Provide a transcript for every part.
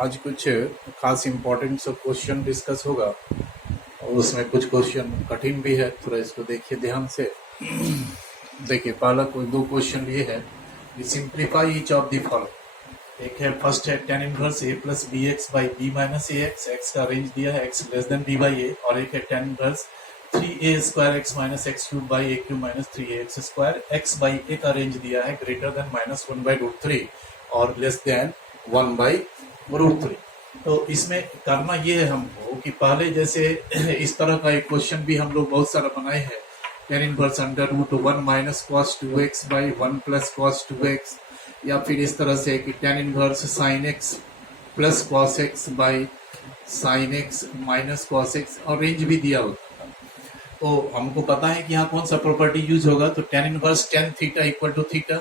आज कुछ खास इम्पोर्टेंट सब क्वेश्चन डिस्कस होगा और उसमें कुछ क्वेश्चन कठिन भी है, थोड़ा इसको देखिए ध्यान से। देखिए पहला कोई दो क्वेश्चन ये है, simplify each of the following. एक है फर्स्ट है tan inverse a plus B x by B minus A x, x का रेंज दिया है x less than b by a, और एक है tan inverse 3a square x minus x cube by A cube minus 3a x square, x by a का range दिया है greater than minus 1 by root 3 और less than 1 by root 3। तो इसमें करना ये है हमको कि पहले जैसे इस तरह का एक क्वेश्चन भी हम लोग बहुत सारा बनाए हैं, tan inverse under root 1 minus cos 2x by 1 plus cos 2x, या फिर इस तरह से कि tan inverse sine x plus cos x by sine x minus cos x, और रेंज भी दिया होता है। तो हमको पता है कि यहाँ कौन सा प्रॉपर्टी यूज होगा, तो tan inverse tan theta equal to theta,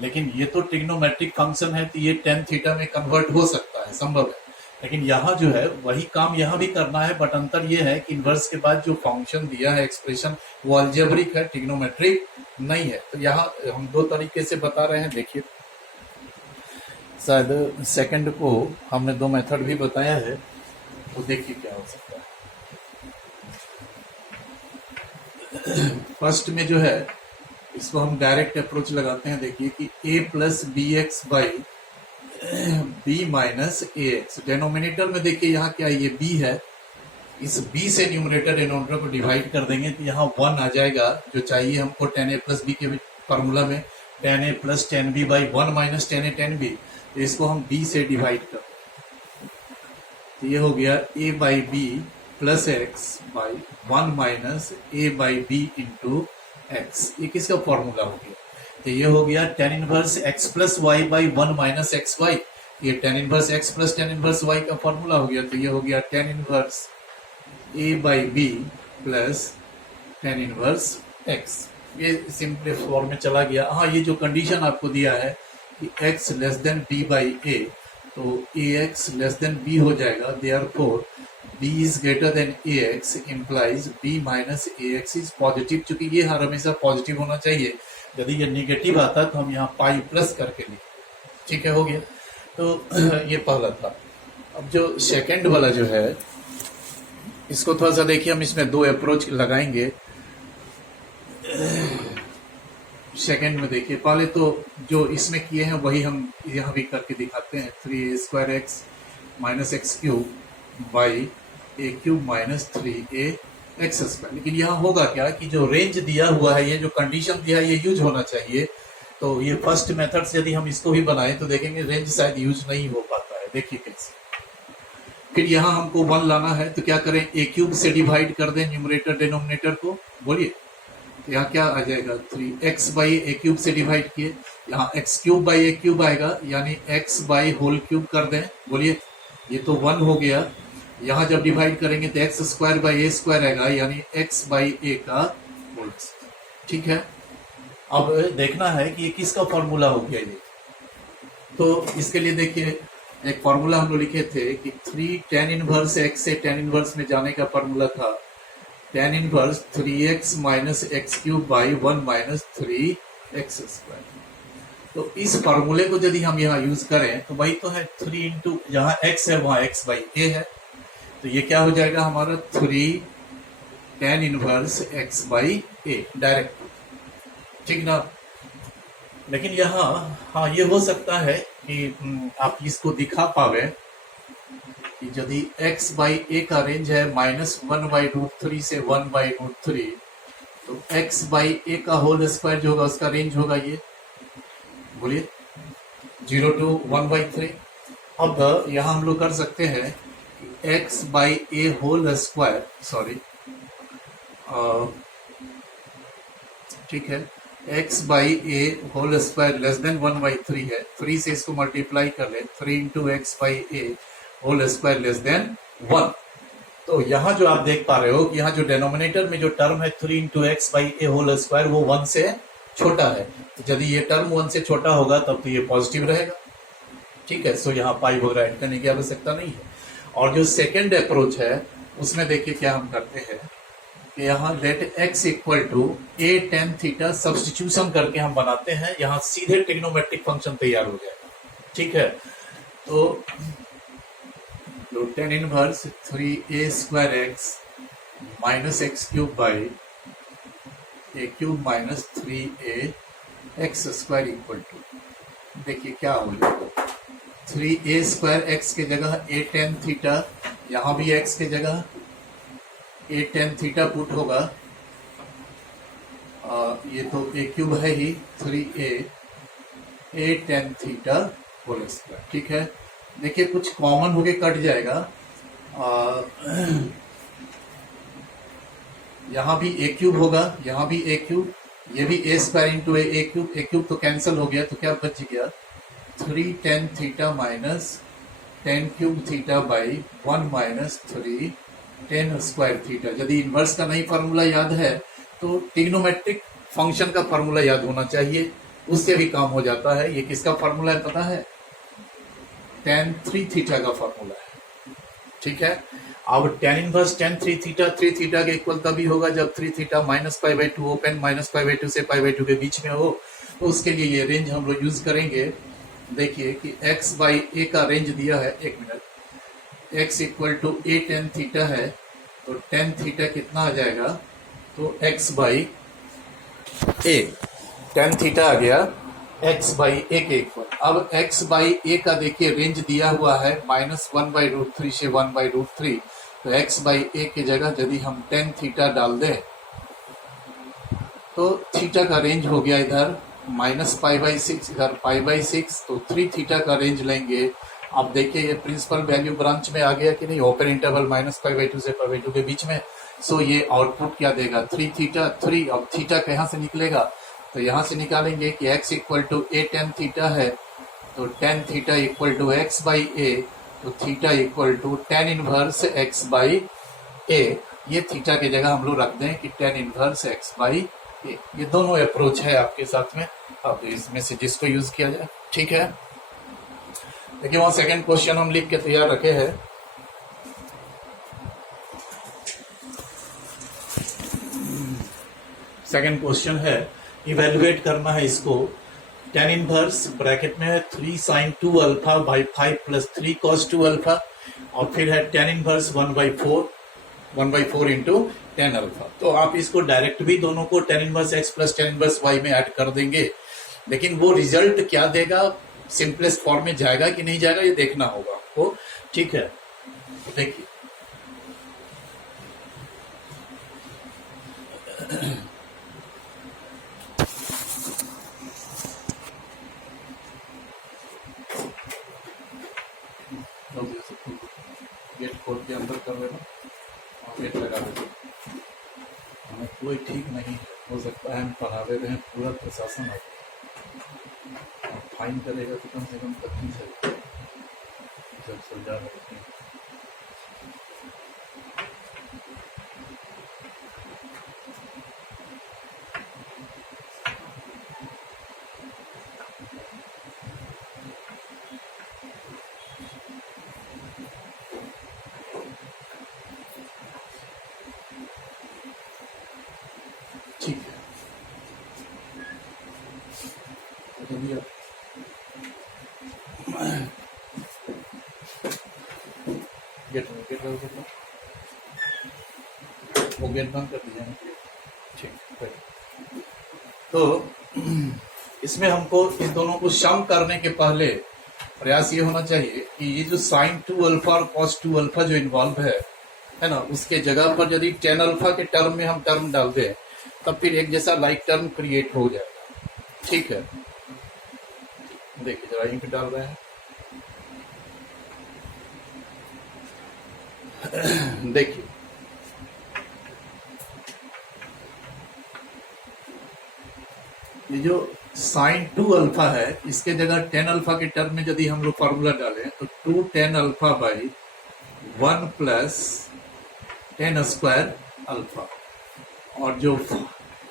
लेकिन ये तो ट्रिग्नोमेट्रिक फंक्शन है तो ये tan थीटा में कन्वर्ट हो सकता है, संभव है। लेकिन यहाँ जो है वही काम यहाँ भी करना है, बट अंतर ये है कि इनवर्स के बाद जो फंक्शन दिया है एक्सप्रेशन वो अलजेब्रिक है, ट्रिग्नोमेट्रिक नहीं है। तो यहाँ हम दो तरीके से बता रहे हैं। देखिए शायद सेकंड को हमने दो मेथड भी बताया है, तो देखिए क्या हो सकता है। फर्स्ट में जो है इसको हम डायरेक्ट अप्रोच लगाते हैं। देखिए कि a plus B x by B minus A X, denominator में देखिए यहाँ क्या ये b है, इस b से न्यूमरेटर डिनोमिनेटर को डिवाइड कर देंगे तो यहाँ 1 आ जाएगा, जो चाहिए हमको tan a प्लस बी के फार्मूला में tan a plus tan b by 1 minus tan a tan b, तो इसको हम b से डिवाइड कर दें तो ये हो गया a by B plus x by 1 minus a by B into X. ये किसका फॉर्मूला हो गया, तो ये हो गया tan inverse x plus Y by 1 minus x Y, ये tan inverse x plus tan inverse y का फॉर्मूला हो गया। तो ये हो गया tan inverse a by B plus tan inverse x, ये सिंपल फॉर्म में चला गया। हाँ, ये जो कंडीशन आपको दिया है कि x less then b by a, तो ax लेस देन b हो जाएगा, therefore b is greater than ax implies b minus ax is positive, चूंकि ये हर हमेशा पॉजिटिव होना चाहिए। यदि ये निगेटिव आता तो हम यहाँ पाई प्लस करके लिखते। ठीक है, हो गया। तो ये पहला था। अब जो सेकंड वाला जो है इसको थोड़ा सा देखिए, हम इसमें दो अप्रोच लगाएंगे। सेकंड में देखिए, पहले तो जो इसमें किए हैं वही हम यहाँ भी करके दिखाते हैं। 3a square x minus x cube by A cube minus 3a x square. लेकिन यहाँ होगा क्या कि जो रेंज दिया हुआ है, ये जो कंडीशन दिया है, ये यूज होना चाहिए। तो ये फर्स्ट मेथड से यदि हम इसको भी बनाए तो देखेंगे रेंज शायद यूज नहीं हो पाता है। देखिए कैसे। फिर यहाँ हमको 1 लाना है तो क्या करें, ए क्यूब से डिवाइड कर दें न्यूमरेटर डिनोमिनेटर को, बोलिए। तो यहाँ क्या आ जाएगा, 3x बाई ए क्यूब से डिवाइड किए, यहाँ x cube by A cube आएगा, यानी x बाई होल क्यूब कर दें, बोलिए। ये तो 1 हो गया। यहाँ जब डिवाइड करेंगे तो x square by A square आएगा, यानी एक्स बाई ए का होल स्क्वायर। ठीक है, अब देखना है कि ये किसका फॉर्मूला हो गया ये। तो इसके लिए देखिए एक फॉर्मूला हम लोग लिखे थे कि 3 tan इनवर्स एक्स से tan इनवर्स में जाने का फॉर्मूला था tan inverse 3x minus x cube by 1 minus 3x square. तो इस फॉर्मूले को यदि हम यहाँ यूज करें तो वही तो है 3 इंटू, जहाँ x है वहाँ x बाई ए है, तो ये क्या हो जाएगा हमारा 3 tan inverse x by A direct. ठीक ना। लेकिन यहाँ हाँ ये हो सकता है कि आप इसको दिखा पावे कि यदि x बाई ए का रेंज है -1 बाई रूट 3 से 1 बाई रूट 3, तो x बाई ए का होल स्क्वायर जो होगा उसका रेंज होगा ये, बोलिए 0 to 1 बाई 3। अब यहाँ हम लोग कर सकते हैं x by A whole square, sorry ठीक है, x by A whole square less than 1 by 3 है, 3 से इसको मल्टीप्लाई कर ले, 3 into X by A whole square less than 1। तो यहाँ जो आप देख पा रहे हो कि यहाँ जो डेनोमिनेटर में जो टर्म है 3 into X by A whole square वो 1 से छोटा है। तो यदि ये टर्म 1 से छोटा होगा तब तो ये पॉजिटिव रहेगा। ठीक है, सो यहाँ पाई वगैरह ऐड करने की आवश्यकता नहीं है। और जो सेकेंड अप्रोच है उसमें देखिए क्या हम करते हैं कि यहाँ let x equal to a tan theta substitution करके हम बनाते हैं, यहाँ सीधे ट्रिग्नोमेट्रिक फंक्शन तैयार हो जाएगा। ठीक है, तो tan inverse 3a square x minus x cube by A cube minus 3a x square equal to, देखिए क्या हो जाएगा, 3a स्क्वायर एक्स के जगह a tan थीटा, यहाँ भी x के जगह a tan थीटा पुट होगा, ये तो a क्यूब है ही, 3a a tan theta whole square. ठीक है, देखिए कुछ कॉमन होके कट जाएगा, यहाँ भी a क्यूब होगा, यहाँ भी a क्यूब, ये भी a square into A cube तो कैंसिल हो गया, तो क्या बच गया 3 tan theta minus tan cube theta by 1 minus 3 tan square theta. यदि इनवर्स का नहीं फार्मूला याद है तो ट्रिग्नोमेट्रिक फंक्शन का फार्मूला याद होना चाहिए, उससे भी काम हो जाता है। ये किसका फार्मूला है पता है, tan 3 थीटा का फार्मूला है। ठीक है, अब tan इनवर्स tan 3 थीटा के इक्वल तभी होगा जब 3 theta minus pi by 2 open minus pi by 2 से पाई बाई 2 के बीच में हो, तो उसके लिए ये रेंज हम लोग यूज करेंगे। देखिए कि x बाई ए का रेंज दिया है, एक minute, x equal to a tan theta है, तो tan थीटा कितना आ जाएगा, तो x by a, tan theta आ गया x बाई ए के इक्वल। अब x बाई ए का देखिए रेंज दिया हुआ है -1/√3 से 1/√3, तो x बाई ए की जगह यदि हम tan थीटा डाल दें तो थीटा का रेंज हो गया इधर -π/6, इधर π/6, तो 3 थीटा का रेंज लेंगे। अब देखिए ये प्रिंसिपल वैल्यू ब्रांच में आ गया कि नहीं, ओपन इंटरवल -π/2 से π/2 के बीच में। सो ये आउटपुट क्या देगा, 3 थीटा 3। अब थीटा कहाँ से निकलेगा, तो यहाँ से निकालेंगे कि x equal to a tan theta है, तो tan theta equal to x by a, तो theta equal to tan inverse x by a. ये थीटा की जगह हम लोग रख दें कि tan inverse x by a. ये दोनों अप्रोच है आपके साथ में, अब इसमें से जिसको यूज किया जाए। ठीक है, देखिए वहां सेकंड क्वेश्चन हम लिख के तैयार रखे हैं। सेकंड क्वेश्चन है, इवेलुएट करना है इसको, tan इनवर्स ब्रैकेट में है 3 sin 2 alpha by 5 plus 3 cos 2 alpha, और फिर है tan inverse 1/4 into tan alpha. तो आप इसको डायरेक्ट भी दोनों को tan inverse x plus tan inverse y में ऐड कर देंगे, लेकिन वो रिजल्ट क्या देगा, सिंपलेस्ट फॉर्म में जाएगा कि नहीं जाएगा, ये देखना होगा आपको। ठीक है, देखिए गेट खोल के अंदर कर लेना और गेट लगा देना। हमें कोई ठीक नहीं हो सकता है, हम पढ़ा दे रहे हैं, पूरा प्रशासन है, फाइन करेगा तो कम से कम 25 जब सजा रहे हैं। ठीक है, चलिए गेट वो गेट बंद कर दीजिए। ठीक है, तो इसमें हमको इन दोनों को सम करने के पहले प्रयास ये होना चाहिए कि ये जो sin 2 अल्फा और cos 2 अल्फा जो इन्वॉल्व है ना, उसके जगह पर यदि tan अल्फा के टर्म में हम टर्म डाल दें तब फिर एक जैसा लाइक टर्म क्रिएट हो जाएगा। ठीक है, देखिए जरा इंक डाल रहे हैं, देखिए ये जो sin 2 अल्फा है, इसके जगह tan अल्फा के टर्म में यदि हम लोग फॉर्मूला डालें तो 2 tan alpha by 1 plus tan square alpha, और जो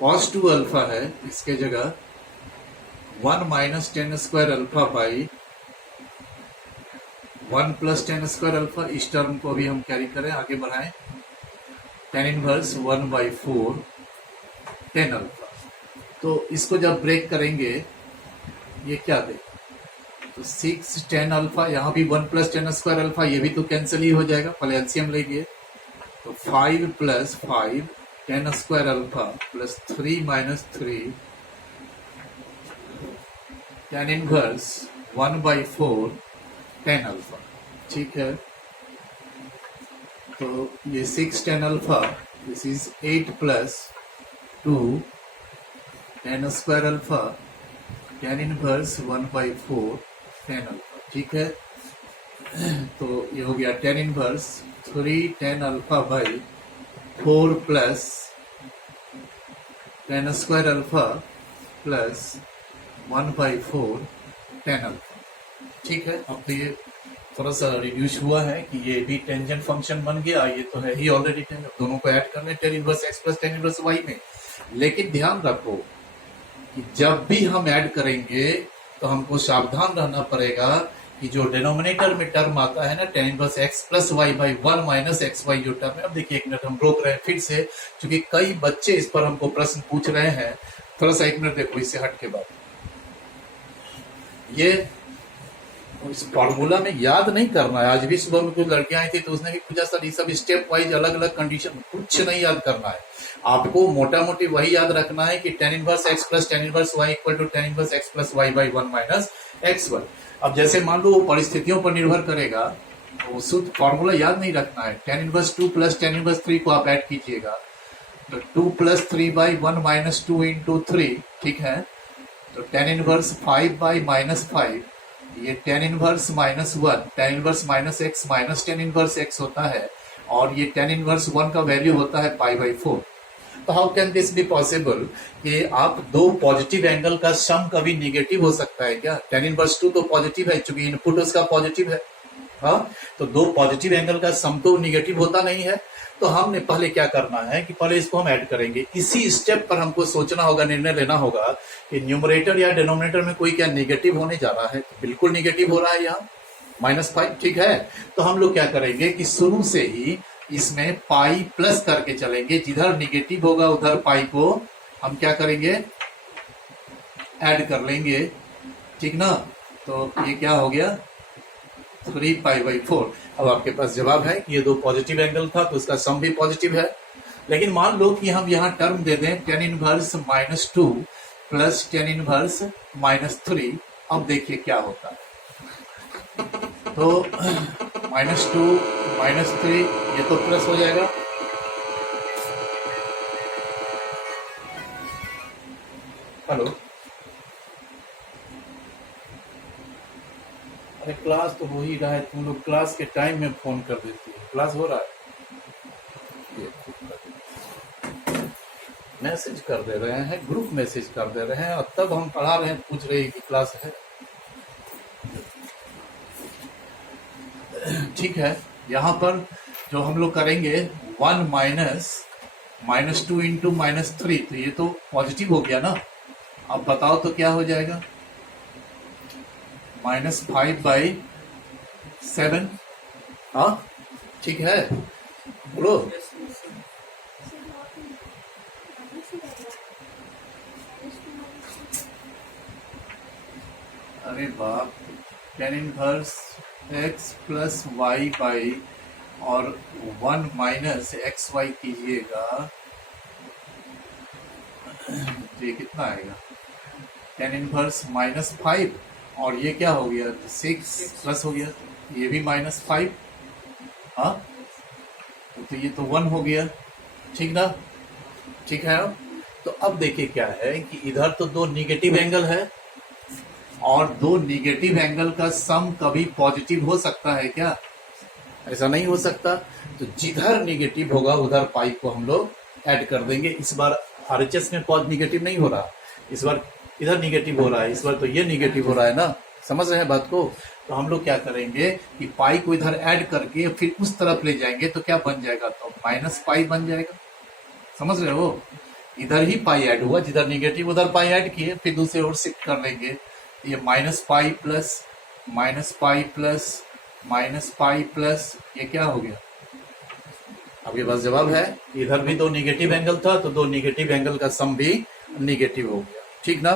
cos 2 अल्फा है इसके जगह 1 minus tan square alpha by 1 plus tan square alpha. इस टर्म को भी हम कैरी करें, आगे बढ़ाएं, tan इनवर्स 1/4 tan अल्फा। तो इसको जब ब्रेक करेंगे ये क्या दे, तो 6 tan अल्फा, यहाँ भी 1 + tan स्क्वायर अल्फा, ये भी तो कैंसिल ही हो जाएगा, पहले एलसीएम लेंगे। तो 5 + 5 tan square alpha plus 3 - 3 tan inverse 1/4 tan alpha. ठीक है, तो ये 6 tan alpha, this is 8 + 2 tan square alpha tan inverse 1/4 tan alpha. ठीक है, तो ये हो गया tan inverse 3 tan alpha by 4 plus tan square alpha plus 1/4 tan alpha. ठीक है, अब तो ये थोड़ा सा रिड्यूस हुआ है कि ये भी टेंजेंट फंक्शन बन गया, ये तो है ही ऑलरेडी टेंजेंट, दोनों को ऐड कर लें tan inverse x plus tan inverse y में। लेकिन ध्यान रखो कि जब भी हम ऐड करेंगे तो हमको सावधान रहना पड़ेगा कि जो डिनोमिनेटर में टर्म आता है ना tan inverse x plus y by 1 minus x Y जो टर्म है। अब देखिए, एक मिनट हम रोक रहे हैं फिर से, क्योंकि कई बच्चे इस पर हमको प्रश्न पूछ रहे हैं। थोड़ा सा एक मिनट देखो, इससे हट के बात, ये इस फॉर्मूला में याद नहीं करना है। आज भी सुबह में कुछ लड़कियां आई थी तो उसने भी पूछा सर ये सब स्टेप वाइज अलग अलग कंडीशन, कुछ नहीं याद करना है आपको। मोटा मोटी वही याद रखना है कि tan inverse x plus tan inverse y equal to tan inverse x plus y by 1 minus x Y. अब जैसे मान लो वो परिस्थितियों पर निर्भर करेगा, तो शुद्ध फॉर्मूला याद नहीं रखना है। tan inverse 2 plus tan inverse 3 को आप ऐड कीजिएगा, तो 2 + 3 बाई 1 माइनस 2 इंटू 3। ठीक है, तो tan इनवर्स 5 बाई -5, ये tan inverse -1, tan inverse -x minus tan inverse x होता है, और ये tan इनवर्स 1 का वैल्यू होता है π/4। तो how can this be possible कि आप दो पॉजिटिव एंगल का सम कभी निगेटिव हो सकता है क्या? tan इनवर्स 2 तो पॉजिटिव है, चूंकि इनपुट उसका पॉजिटिव है। हाँ, तो दो पॉजिटिव एंगल का सम तो निगेटिव होता नहीं है। तो हमने पहले क्या करना है कि पहले इसको हम ऐड करेंगे। इसी स्टेप पर हमको सोचना होगा, निर्णय लेना होगा कि न्यूमरेटर या डिनोमिनेटर में कोई क्या निगेटिव होने जा रहा है। तो बिल्कुल निगेटिव हो रहा है यहाँ -5। ठीक है, तो हम लोग क्या करेंगे कि शुरू से ही इसमें पाई प्लस करके चलेंगे, जिधर निगेटिव होगा उधर पाई को हम क्या करेंगे, ऐड कर लेंगे। ठीक ना, तो ये क्या हो गया 3π/4। अब आपके पास जवाब है कि ये दो पॉजिटिव एंगल था तो उसका सम भी पॉजिटिव है। लेकिन मान लो कि हम यहाँ टर्म दे दें tan inverse -2 plus tan inverse -3। अब देखिए क्या होता है, तो -2 -3 ये तो प्लस हो जाएगा, हेलो, अरे क्लास तो हो ही रहा है, तुम लोग क्लास के टाइम में फोन कर देती है। क्लास हो रहा है, मैसेज कर दे रहे हैं, ग्रुप मैसेज कर दे रहे हैं, और तब हम पढ़ा रहे हैं, पूछ रहे हैं कि क्लास है। ठीक है, यहाँ पर जो हम लोग करेंगे 1 -2 इंटू -3, तो ये तो पॉजिटिव हो गया ना। अब बताओ तो क्या हो जाएगा, -5/7। हाँ ठीक है, बोलो। अरे बाप, tan inverse x plus Y by और 1 माइनस एक्स वाई कीजिएगा तो ये कितना आएगा, tan इनवर्स -5, और ये क्या हो गया 6 प्लस हो गया, ये भी -5। हाँ, तो ये तो 1 हो गया। ठीक ना, ठीक है। तो अब देखिए क्या है कि इधर तो दो निगेटिव एंगल है, और दो निगेटिव एंगल का सम कभी पॉजिटिव हो सकता है क्या? ऐसा नहीं हो सकता। तो जिधर निगेटिव होगा उधर पाई को हम लोग ऐड कर देंगे। इस बार आरएचएस में निगेटिव नहीं हो रहा, इस बार इधर निगेटिव हो रहा है, इस बार तो ये निगेटिव हो रहा है ना, समझ रहे हैं बात को। तो हम लोग क्या करेंगे कि पाई को इधर ऐड करके फिर उस तरफ ले जाएंगे, तो क्या बन जाएगा, तो -पाई बन जाएगा। समझ रहे हो, इधर ही पाई ऐड हुआ, जिधर निगेटिव उधर पाई ऐड किए, फिर दूसरे ओर शिफ्ट कर लेंगे। ये -pi plus -pi plus -pi plus ये क्या हो गया आपके पास जवाब है। इधर भी दो निगेटिव एंगल था तो दो निगेटिव एंगल का सम भी निगेटिव हो गया, ठीक ना।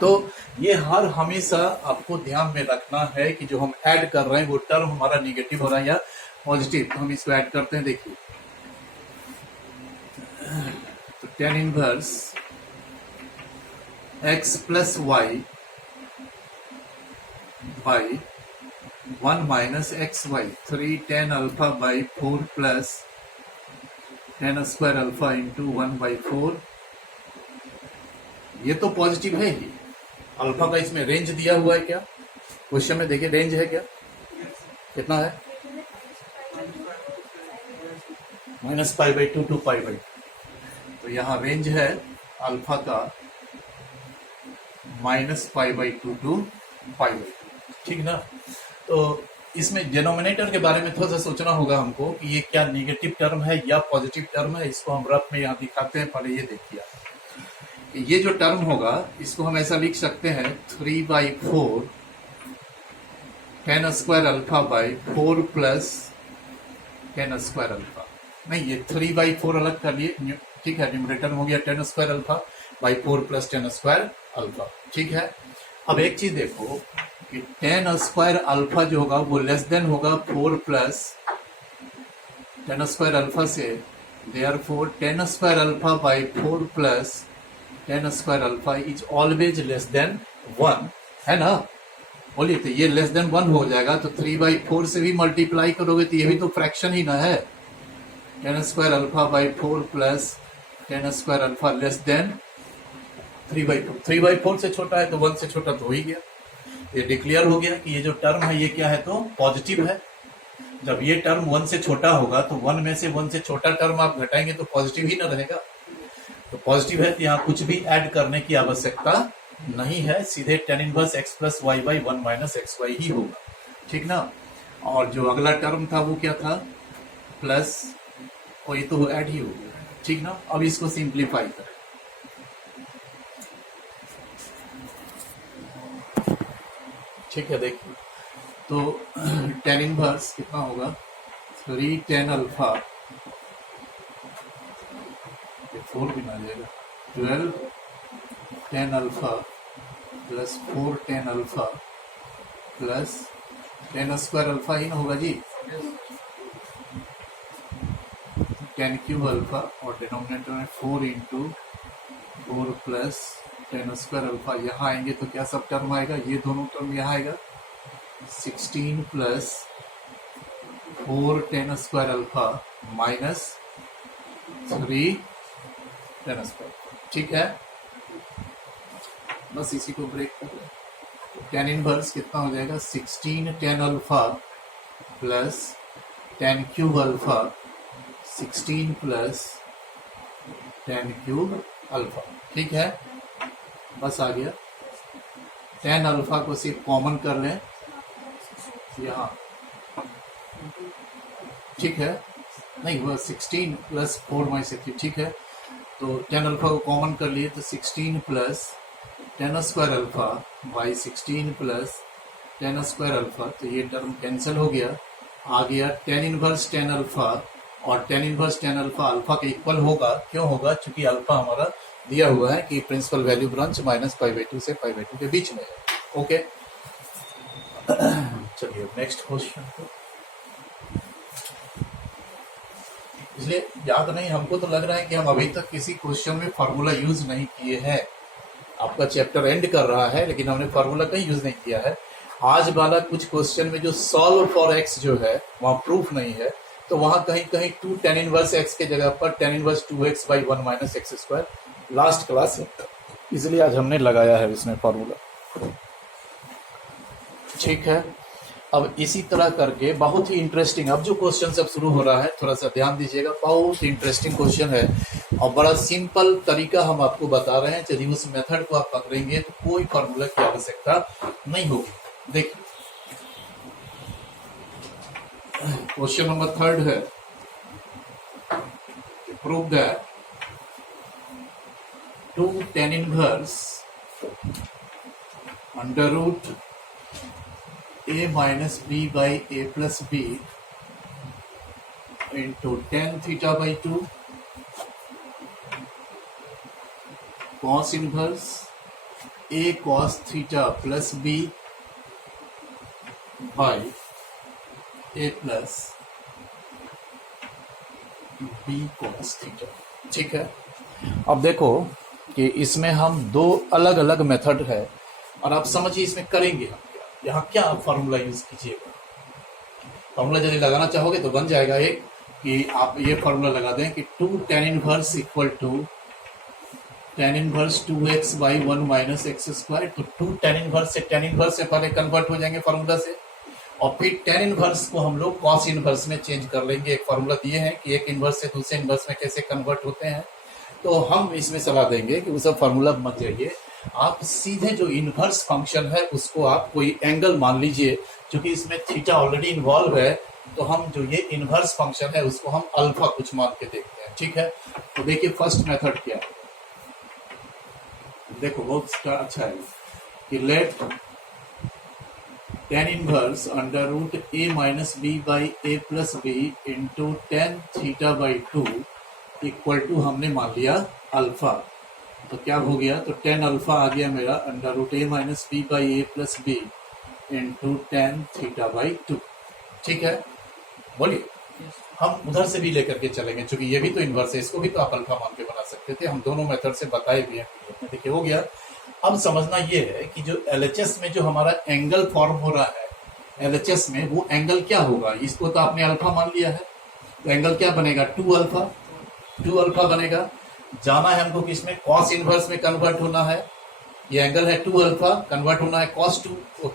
तो ये हर हमेशा आपको ध्यान में रखना है कि जो हम ऐड कर रहे हैं वो टर्म हमारा निगेटिव हो रहा है या पॉजिटिव। तो हम इसको ऐड करते हैं, देखिए तो tan inverse x plus Y by 1 minus x Y 3 tan alpha by 4 plus tan square alpha into 1/4। ये तो पॉजिटिव है ही। अल्फा का इसमें रेंज दिया हुआ है क्या, क्वेश्चन में देखिए रेंज है क्या, कितना है, -π/2 टू π/2। तो यहाँ रेंज है अल्फा का -π/2 टू π/2, ठीक ना। तो इसमें डिनोमिनेटर के बारे में थोड़ा सा सोचना होगा हमको कि ये क्या नेगेटिव टर्म है या पॉजिटिव टर्म है। इसको हम रफ में यहाँ दिखाते हैं। पहले ये देखिए, ये जो टर्म होगा इसको हम ऐसा लिख सकते हैं 3/4 tan square alpha by 4 plus tan square alpha. नहीं, ये 3/4 अलग कर लिए, ठीक है। न्यूमरेटर हो गया tan square alpha by 4 plus tan square alpha, ठीक है। अब एक चीज देखो कि tan स्क्वायर अल्फा जो होगा वो लेस देन होगा 4 प्लस tan स्क्वायर अल्फा से, therefore tan square alpha by 4 plus tan square alpha is always less than 1, है ना। बोलिए, तो ये लेस देन 1 हो जाएगा तो 3/4 से भी मल्टीप्लाई करोगे तो ये भी तो फ्रैक्शन ही ना है। tan square alpha by 4 plus tan square alpha less than 3/4। 3/4 से छोटा है तो 1 से छोटा तो हो ही गया। ये डिक्लेयर हो गया कि ये जो टर्म है ये क्या है, तो पॉजिटिव है। जब ये टर्म 1 से छोटा होगा तो 1 में से 1 से छोटा टर्म आप घटाएंगे तो पॉजिटिव ही ना रहेगा। तो पॉजिटिव है तो यहाँ कुछ भी ऐड करने की आवश्यकता नहीं है, सीधे tan inverse x plus Y by 1 minus x Y ही होगा, ठीक ना। और जो अगला टर्म था वो क्या था, प्लस, और ये तो ऐड ही हो गया, ठीक ना। अब इसको सिंप्लीफाई करें, ठीक है। देखिए तो tan इनवर्स कितना होगा, 3 tan अल्फा, 4 भी ना जाएगा, 12 tan alpha plus 4 tan alpha plus tan square alpha ही ना होगा जी, tan क्यूब अल्फा, और डिनोमिनेटर में 4 into 4 plus tan square alpha. यहाँ आएंगे तो क्या सब टर्म आएगा, ये दोनों टर्म यहाँ आएगा, 16 plus 4 tan square alpha minus 3 tan square, ठीक है। बस इसी को ब्रेक कर लें। tan इनवर्स कितना हो जाएगा, 16 tan alpha plus tan cube alpha, 16 plus tan cube alpha, ठीक है। बस आ गया। tan अल्फा को सिर्फ कॉमन कर लें यहाँ, ठीक है। नहीं, वह 16 प्लस 4/60, ठीक है। तो tan अल्फा को कॉमन कर लिए तो 16 plus tan square alpha by 16 plus tan square alpha. तो ये टर्म कैंसिल हो गया, आ गया tan इनवर्स tan अल्फा, और tan inverse tan alpha alpha के इक्वल होगा। क्यों होगा, क्योंकि अल्फा हमारा दिया हुआ है कि प्रिंसिपल वैल्यू ब्रांच -π/2 से π/2 के बीच में है, ओके। चलिए नेक्स्ट क्वेश्चन। इसलिए याद नहीं, हमको तो लग रहा है कि हम अभी तक किसी क्वेश्चन में फार्मूला यूज नहीं किए हैं। आपका चैप्टर एंड कर रहा है लेकिन हमने फार्मूला कहीं यूज नहीं किया है। आज वाला कुछ क्वेश्चन में जो सॉल्व फॉर एक्स जो है वहां प्रूफ नहीं है, तो वहां कहीं कहीं 2 tan इनवर्स एक्स के जगह पर tan inverse 2x by 1 minus x square last class, इसलिए आज हमने लगाया है इसमें फार्मूला, ठीक है। अब इसी तरह करके बहुत ही इंटरेस्टिंग, अब जो क्वेश्चन सब शुरू हो रहा है थोड़ा सा ध्यान दीजिएगा, बहुत इंटरेस्टिंग क्वेश्चन है और बड़ा सिंपल तरीका हम आपको बता रहे हैं। यदि उस मेथड को आप पकड़ेंगे तो कोई फॉर्मूला की आवश्यकता नहीं होगी। देखिए क्वेश्चन नंबर 3 है, prove that 2 tan inverse under root a minus b by a plus b into tan theta by two cos inverse A cos theta plus B by A plus B cos theta. ठीक है, अब देखो कि इसमें हम दो अलग अलग मेथड है और आप समझिए इसमें करेंगे हम क्या, यहाँ क्या फॉर्मूला यूज कीजिएगा। फॉर्मूला यदि लगाना चाहोगे तो बन जाएगा एक कि आप ये फॉर्मूला लगा दें कि 2 tan inverse equal to tan inverse 2x by 1 minus x square. तो 2 tan इनवर्स से tan इनवर्स से पहले कन्वर्ट हो जाएंगे फॉर्मूला से, और फिर tan इनवर्स को हम लोग cos इनवर्स में चेंज कर लेंगे। एक फॉर्मूला दिए हैं कि एक इनवर्स से दूसरे इनवर्स में कैसे कन्वर्ट होते हैं, तो हम इसमें सलाह देंगे कि वो सब फॉर्मूला मत जाइए, आप सीधे जो इनवर्स फंक्शन है उसको आप कोई एंगल मान लीजिए, क्योंकि इसमें थीटा ऑलरेडी इन्वॉल्व है, तो हम जो ये इनवर्स फंक्शन है उसको हम अल्फा कुछ मान के देखते हैं। ठीक है, तो देखिए फर्स्ट मेथड क्या है, देखो बहुत अच्छा है कि let tan inverse under root A minus B by A plus B into tan theta by two equal to हमने मान लिया अल्फा। तो क्या हो गया, तो टेन अल्फा आ गया मेरा under root A minus B by A plus B into tan theta by two. ठीक है, बोलिए हम उधर से भी लेकर के चलेंगे, क्योंकि ये भी तो इनवर्स है, इसको भी तो आप अल्फा मान के बना सकते थे, हम दोनों मेथड से बताए भी हैं। देखिए हो गया। अब समझना ये है कि जो एलएचएस में जो हमारा एंगल फॉर्म हो रहा है एलएचएस में, वो एंगल क्या होगा, इसको तो आपने अल्फा मान लिया है, तो एंगल क्या बनेगा, 2 अल्फा बनेगा। जाना है हमको किसमें, कॉस इनवर्स में कन्वर्ट होना है, ये एंगल है 2 अल्फा, कन्वर्ट होना है cos 2,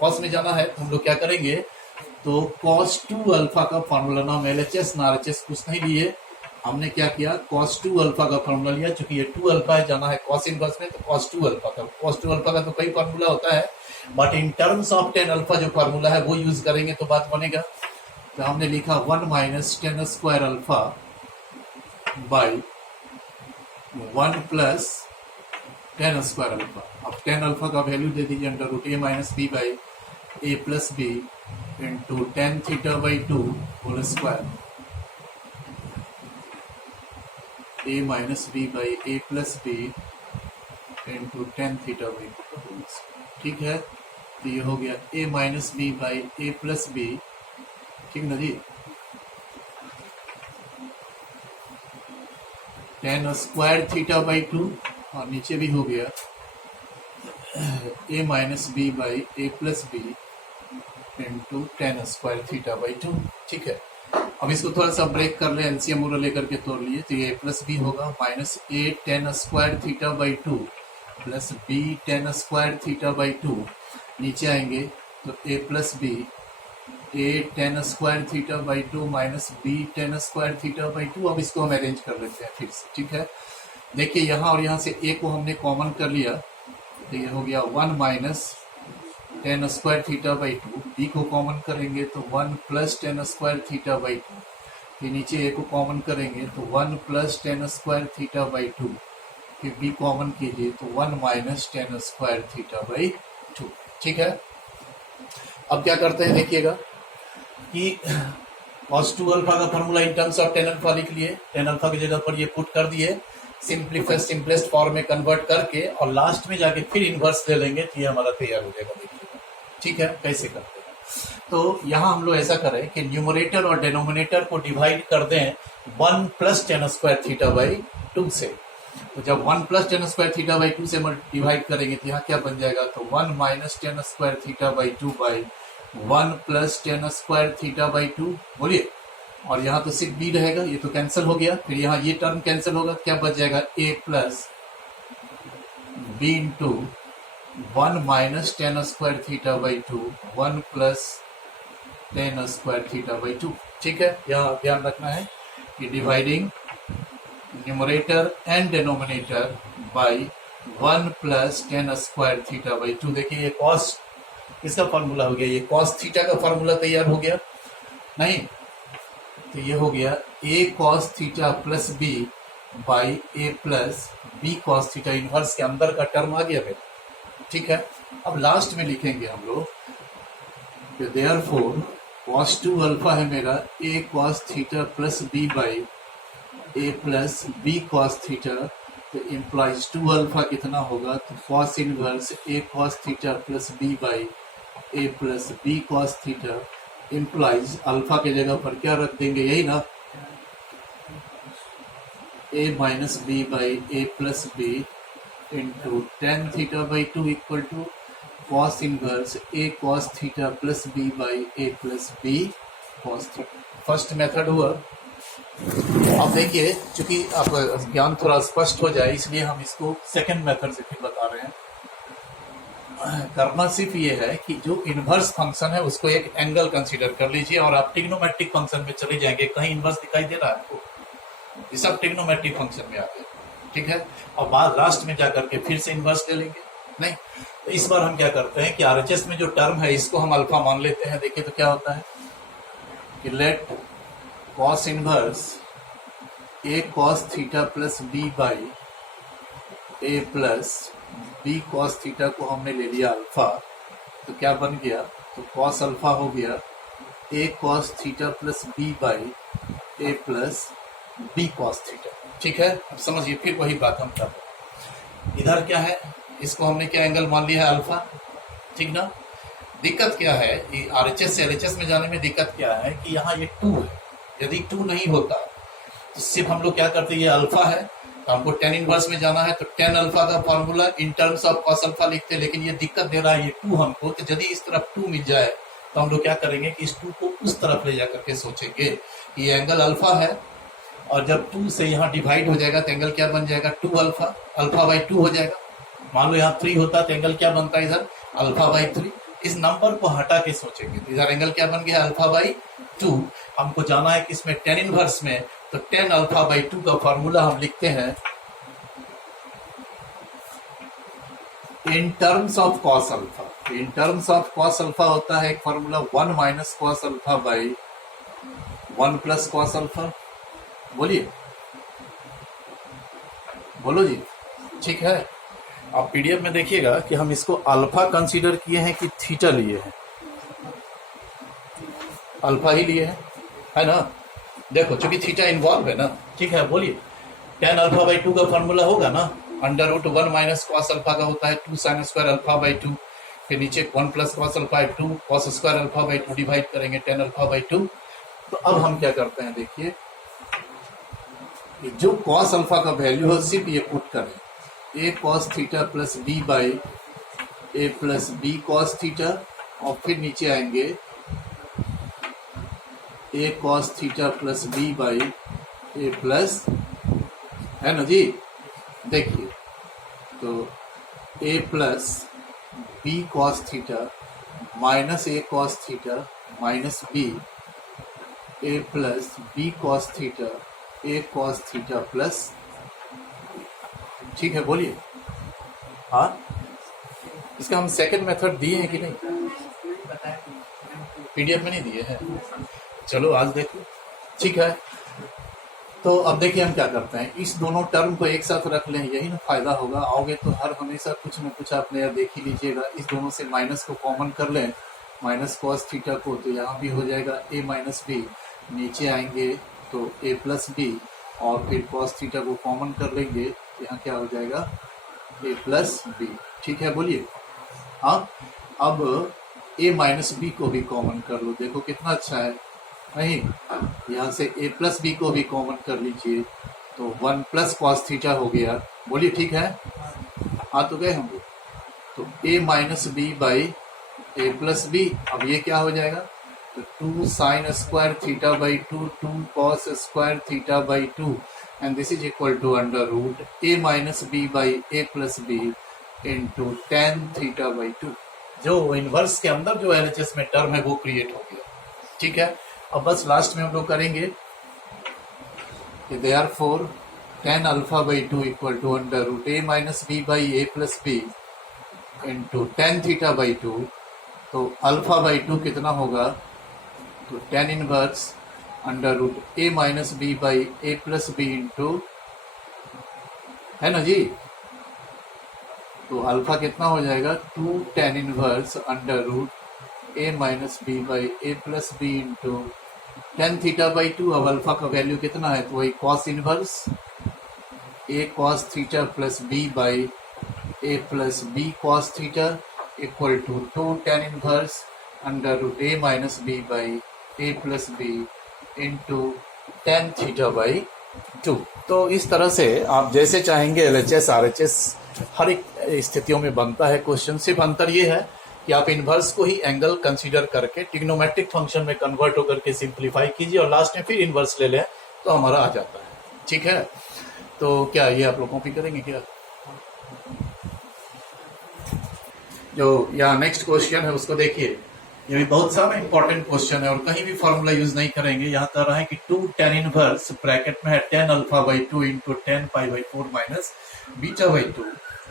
कॉस में जाना है, तो हम लोग क्या करेंगे, तो cos 2 अल्फा का फॉर्मूला, ना एलएचएस ना आरएचएस कुछ नहीं लिए, हमने क्या किया, cos 2 अल्फा का फॉर्मूला लिया, क्योंकि ये 2 अल्फा है, जाना है cos इनवर्स में, तो cos 2 अल्फा का, cos 2 अल्फा का तो कई फॉर्मूला होता है, but in terms of tan alpha जो फॉर्मूला है वो यूज करेंगे तो बात बनेगा। तो हमने लिखा 1 minus tan square alpha by 1 plus tan square alpha. अब टेन अल्फा का वैल्यू दे दीजिए under root A minus B by A plus B into tan theta by two whole square, a minus B by A plus B into tan theta by two whole square. ठीक है, तो ये हो गया a minus B by A plus b, ठीक ना जी, tan square theta by two, और नीचे भी हो गया a minus B by A plus B into tan square theta by two. ठीक है, अब इसको थोड़ा सा ब्रेक कर ले, एलसीएम पूरा लेकर के तोड़ लिए, तो ये ए प्लस बी होगा minus a tan square theta by two plus b tan square theta by two, नीचे आएंगे तो a plus b a tan square theta by two minus b tan square theta by two. अब इसको हम arrange कर लेते हैं फिर से। ठीक है, देखिए यहाँ और यहाँ से ए को हमने कॉमन कर लिया, तो ये हो गया 1 minus tan square theta by two, B को कॉमन करेंगे तो 1 plus tan square theta by two, फिर नीचे ए को कॉमन करेंगे तो 1 plus tan square theta by two, फिर बी कॉमन कीजिए तो 1 minus tan square theta by two. ठीक है, अब क्या करते हैं देखिएगा कि cos 2 अल्फा का formula in terms of tan alpha लिख लिए, टेन अल्फा की जगह पर ये पुट कर दिए, सिंपलेस्ट फॉर्म में कन्वर्ट करके, और लास्ट में जाके फिर इनवर्स ले लेंगे, तो ये हमारा तैयार हो जाएगा। देखिएगा ठीक है कैसे करते हैं। तो यहाँ हम लोग ऐसा करें कि न्यूमरेटर और डिनोमिनेटर को डिवाइड कर दें 1 plus tan square theta by to से। तो जब 1 plus tan square theta by to से डिवाइड करेंगे तो यहाँ क्या बन जाएगा, तो 1 minus tan square theta by two by 1 plus tan square theta by to, बोलिए, और यहाँ तो सिर्फ बी रहेगा, ये तो कैंसिल हो गया, फिर यहाँ ये टर्म कैंसिल होगा, क्या बच जाएगा, a plus B into 1 minus tan square theta by two 1 plus tan square theta by two. ठीक है, यहाँ ध्यान रखना है कि dividing numerator and denominator by 1 plus tan square theta by two. देखिए ये कॉस किसका फॉर्मूला हो गया, ये कॉस थीटा का फॉर्मूला तैयार हो गया, नहीं तो ये हो गया a cos theta plus B by A plus B cos theta, inverse के अंदर का टर्म आ गया मेरा। ठीक है, अब लास्ट में लिखेंगे हम लोग देयरफॉर cos 2 अल्फा है मेरा a cos theta plus b by a plus b cos theta, तो इम्प्लाइज 2 अल्फा कितना होगा, तो cos inverse a cos theta plus b by a plus b cos theta, implies alpha की जगह पर क्या रख देंगे, यही ना, a minus b by a plus b into tan theta by two equal to cos inverse a cos theta plus b by a plus b cos theta. First method हुआ। अब देखिए, चूंकि आप ज्ञान थोड़ा स्पष्ट हो जाए इसलिए हम इसको सेकंड मेथड से फिर बता रहे हैं। करना सिर्फ ये है कि जो इनवर्स फंक्शन है उसको एक एंगल कंसीडर कर लीजिए और आप ट्रिग्नोमेट्रिक फंक्शन में चले जाएंगे। कहीं इनवर्स दिखाई दे रहा है आपको, ये सब ट्रिग्नोमेट्रिक फंक्शन में आ गए, ठीक है। और बाद लास्ट में जाकर के फिर से इनवर्स ले लेंगे, नहीं तो इस बार हम क्या करते हैं कि आरएचएस में जो टर्म है इसको हम अल्फा मान लेते हैं। देखिए तो क्या होता है कि let cos inverse A cos theta plus B by A plus B cos theta को हमने ले लिया अल्फा, तो क्या बन गया, तो कॉस अल्फा हो गया a cos theta plus B by A plus B cos theta, ठीक है। अब समझिए फिर वही बात हम कर रहे हैं। इधर क्या है, इसको हमने क्या एंगल मान लिया है, अल्फा, ठीक ना। दिक्कत क्या है, आरएचएस से एलएचएस में जाने में दिक्कत क्या है कि यहाँ ये 2 है, यदि 2 नहीं होता तो सिर्फ हम लोग क्या करते, ये अल्फा है तो हमको टेन इनवर्स में जाना है तो टेन अल्फा का formula in terms of cos alpha लिखते, लेकिन ये दिक्कत दे रहा है ये 2 हमको, तो यदि इस तरफ 2 मिल जाए तो हम लोग क्या करेंगे कि इस 2 को उस तरफ ले जाकर के सोचेंगे कि ये एंगल अल्फा है और जब 2 से यहाँ डिवाइड हो जाएगा तो एंगल क्या बन जाएगा, 2 अल्फा, अल्फा बाई 2 हो जाएगा। मान लो यहाँ 3 होता तो एंगल क्या बनता है इधर, अल्फा बाई 3। इस नंबर को हटा के सोचेंगे तो इधर एंगल क्या बन गया, अल्फा बाई 2। हमको जाना है कि इसमें टेन इनवर्स में, तो टेन अल्फा बाई 2 का फॉर्मूला हम लिखते हैं इन terms of cos alpha. In terms of cos alpha होता है एक formula 1 minus cos alpha by 1 plus cos alpha. बोलिए, बोलो जी, ठीक है। आप पीडीएफ में देखिएगा कि हम इसको अल्फा कंसीडर किए हैं कि थीटा लिए हैं, अल्फा ही लिए हैं, है ना। देखो चूंकि थीटा इन्वॉल्व है ना, ठीक है। बोलिए, टेन अल्फा बाई 2 का फॉर्मूला होगा ना, under root 1 minus cos alpha का होता है 2 साइन स्क्वायर अल्फा बाई 2, फिर नीचे 1 plus cos alpha 2 cos square alpha by 2 divide करेंगे टेन अल्फा बाई 2। तो अब हम क्या करते हैं, देखिए जो कॉस अल्फा का वैल्यू है सिर्फ ये पुट करें, a cos theta plus B by A plus B cos theta, और फिर नीचे आएंगे a cos theta plus B by A plus, है ना जी। देखिए तो a plus B cos theta minus a cos theta minus b a plus B cos theta a cos theta plus, ठीक है। बोलिए, हाँ इसका हम सेकंड मेथड दिए हैं कि नहीं, पीडीएफ में नहीं दिए हैं, चलो आज देखो, ठीक है। तो अब देखिए हम क्या करते हैं, इस दोनों टर्म को एक साथ रख लें, यही ना फायदा होगा। आओगे तो हर हमेशा कुछ न कुछ आप नया देख ही लीजिएगा। इस दोनों से माइनस को कॉमन कर लें, माइनस कॉस थीटा को, तो यहाँ भी हो जाएगा ए माइनस बी, नीचे आएंगे तो ए प्लस बी, और फिर कॉस थीटा को कॉमन कर लेंगे, यहाँ क्या हो जाएगा ए प्लस बी, ठीक है। बोलिए, हाँ अब ए माइनस बी को भी कॉमन कर लो, देखो कितना अच्छा है, नहीं यहाँ से ए प्लस बी को भी कॉमन कर लीजिए तो 1 प्लस कॉस थीटा हो गया। बोलिए, ठीक है, हाँ तो गए होंगे। तो a minus B by A plus b, अब ये क्या हो जाएगा, तो 2 sine square theta by 2 2 cos square theta by 2 and this is equal to under root A minus B by A plus B into tan theta by 2। जो inverse के अंदर जो एलएचएस में टर्म है वो क्रिएट हो गया, ठीक है। अब बस लास्ट में हम लोग करेंगे कि therefore tan alpha by 2 equal to under root A minus B by A plus B into tan theta by 2। तो अल्फा बाई 2 कितना होगा, तो tan inverse under root A minus B by A plus B into, है ना जी। तो alpha कितना हो जाएगा, 2 tan inverse under root A minus B by A plus B into tan theta by two. अब अल्फा का वैल्यू कितना है तो वही cos inverse A cos theta plus B by A plus B cos theta equal to 2 tan inverse under root A minus B by A plus B into tan theta by two. तो इस तरह से आप जैसे चाहेंगे LHS RHS हर एक स्थितियों में बनता है क्वेश्चन। सिर्फ अंतर ये है कि आप इनवर्स को ही एंगल कंसीडर करके ट्रिग्नोमेट्रिक फंक्शन में कन्वर्ट होकर के सिंप्लीफाई कीजिए और लास्ट में फिर इनवर्स ले लें तो हमारा आ जाता है। ठीक है, तो क्या ये आप लोग कॉपी करेंगे क्या? जो यहाँ नेक्स्ट क्वेश्चन है उसको देखिए, ये भी बहुत सारा इंपॉर्टेंट क्वेश्चन है और कहीं भी फॉर्मूला यूज नहीं करेंगे। यहाँ कह रहा है कि 2 tan इनवर्स ब्रैकेट में है 10 alpha by 2 into 10 pi by 4 minus beta by 2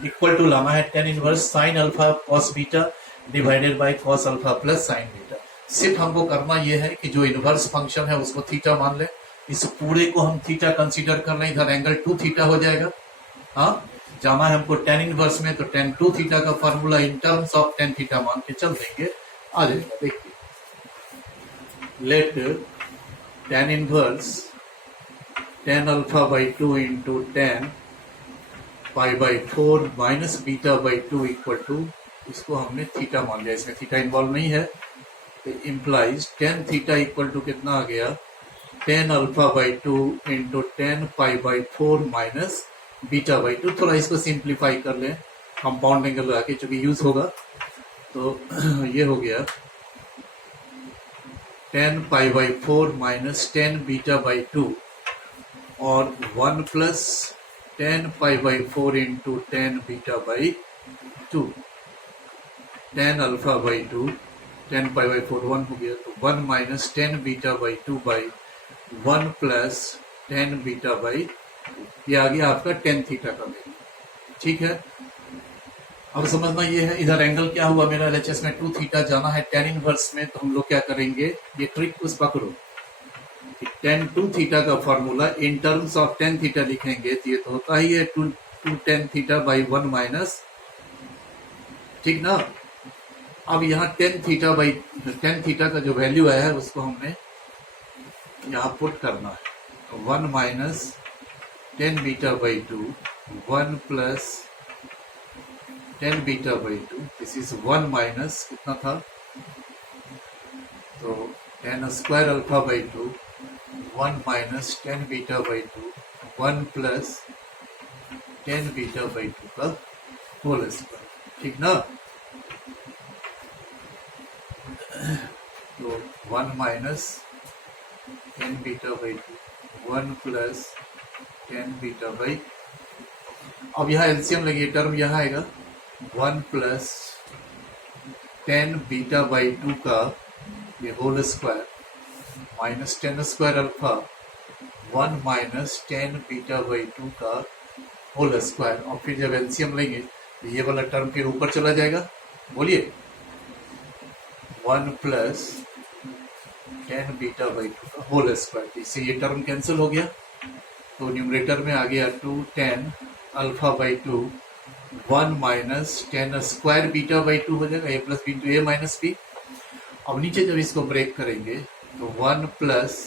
equal to लाना है 10 inverse sine alpha cos beta divided by cos alpha plus sine beta. सिर्फ हमको करना यह है कि जो इनवर्स फंक्शन है उसको थीटा मान ले, इस पूरे को हम थीटा कंसीडर कर लें, इधर एंगल 2 थीटा हो जाएगा। हाँ, जाना है हमको tan इनवर्स में तो tan 2 थीटा का formula in terms of tan theta मान के चल देंगे, आ जाएगा। देखिए, let tan inverse tan alpha by 2 into 10 pi by 4 minus beta by 2 equal to, इसको हमने थीटा मान लिया, इसमें थीटा इन्वॉल्व नहीं है, तो implies tan theta equal to कितना आ गया 10 alpha by 2 into 10 pi by 4 minus beta by 2। थोड़ा इसको सिंप्लीफाई कर लें कंपाउंड एंगल लगा के, चूंकि यूज होगा तो ये हो गया 10 pi by 4 minus 10 beta by 2 और 1 plus 10 pi by 4 into 10 beta by 2, 10 alpha by 2 10 pi by 4 1 हो गया, तो 1 minus 10 beta by 2 by 1 plus 10 beta by 2। ये आ गया आपका tan थीटा का वैल्यू। ठीक है, अब समझना ये है, इधर एंगल क्या हुआ मेरा LHS में 2 थीटा, जाना है tan इनवर्स में, तो हम लोग क्या करेंगे, ये ट्रिक उस पकड़ो, tan 2 थीटा का formula in terms of tan theta लिखेंगे तो ये तो होता ही है 2 tan थीटा बाई 1 माइनस, ठीक ना। अब यहाँ tan थीटा का जो वैल्यू आया है उसको हमने यहाँ पुट करना है, 1 minus 10 beta by 2 1 plus 10 beta by 2, this is 1 minus कितना था, तो 10 square alpha by 2 1 minus 10 beta by 2 1 plus 10 beta by 2 का होल स्क्वायर। ठीक ना, तो 1 minus 10 beta by 2 1 plus 10 beta by, अब यहाँ एलसीएम लगी, टर्म यहाँ आएगा 1 प्लस 10 बीटा बाई 2 का ये whole square minus 10 square alpha 1 minus 10 beta by 2 का होल स्क्वायर, और फिर जब एलसीएम लेंगे तो ये वाला टर्म फिर ऊपर चला जाएगा, बोलिए 1 प्लस 10 बीटा बाई 2 का होल स्क्वायर, इससे ये टर्म कैंसिल हो गया, तो न्यूमरेटर में आ गया 2 10 alpha by 2 1 minus 10 square beta by 2 हो जाएगा, a plus B into A minus B. अब नीचे जब इसको ब्रेक करेंगे तो 1 plus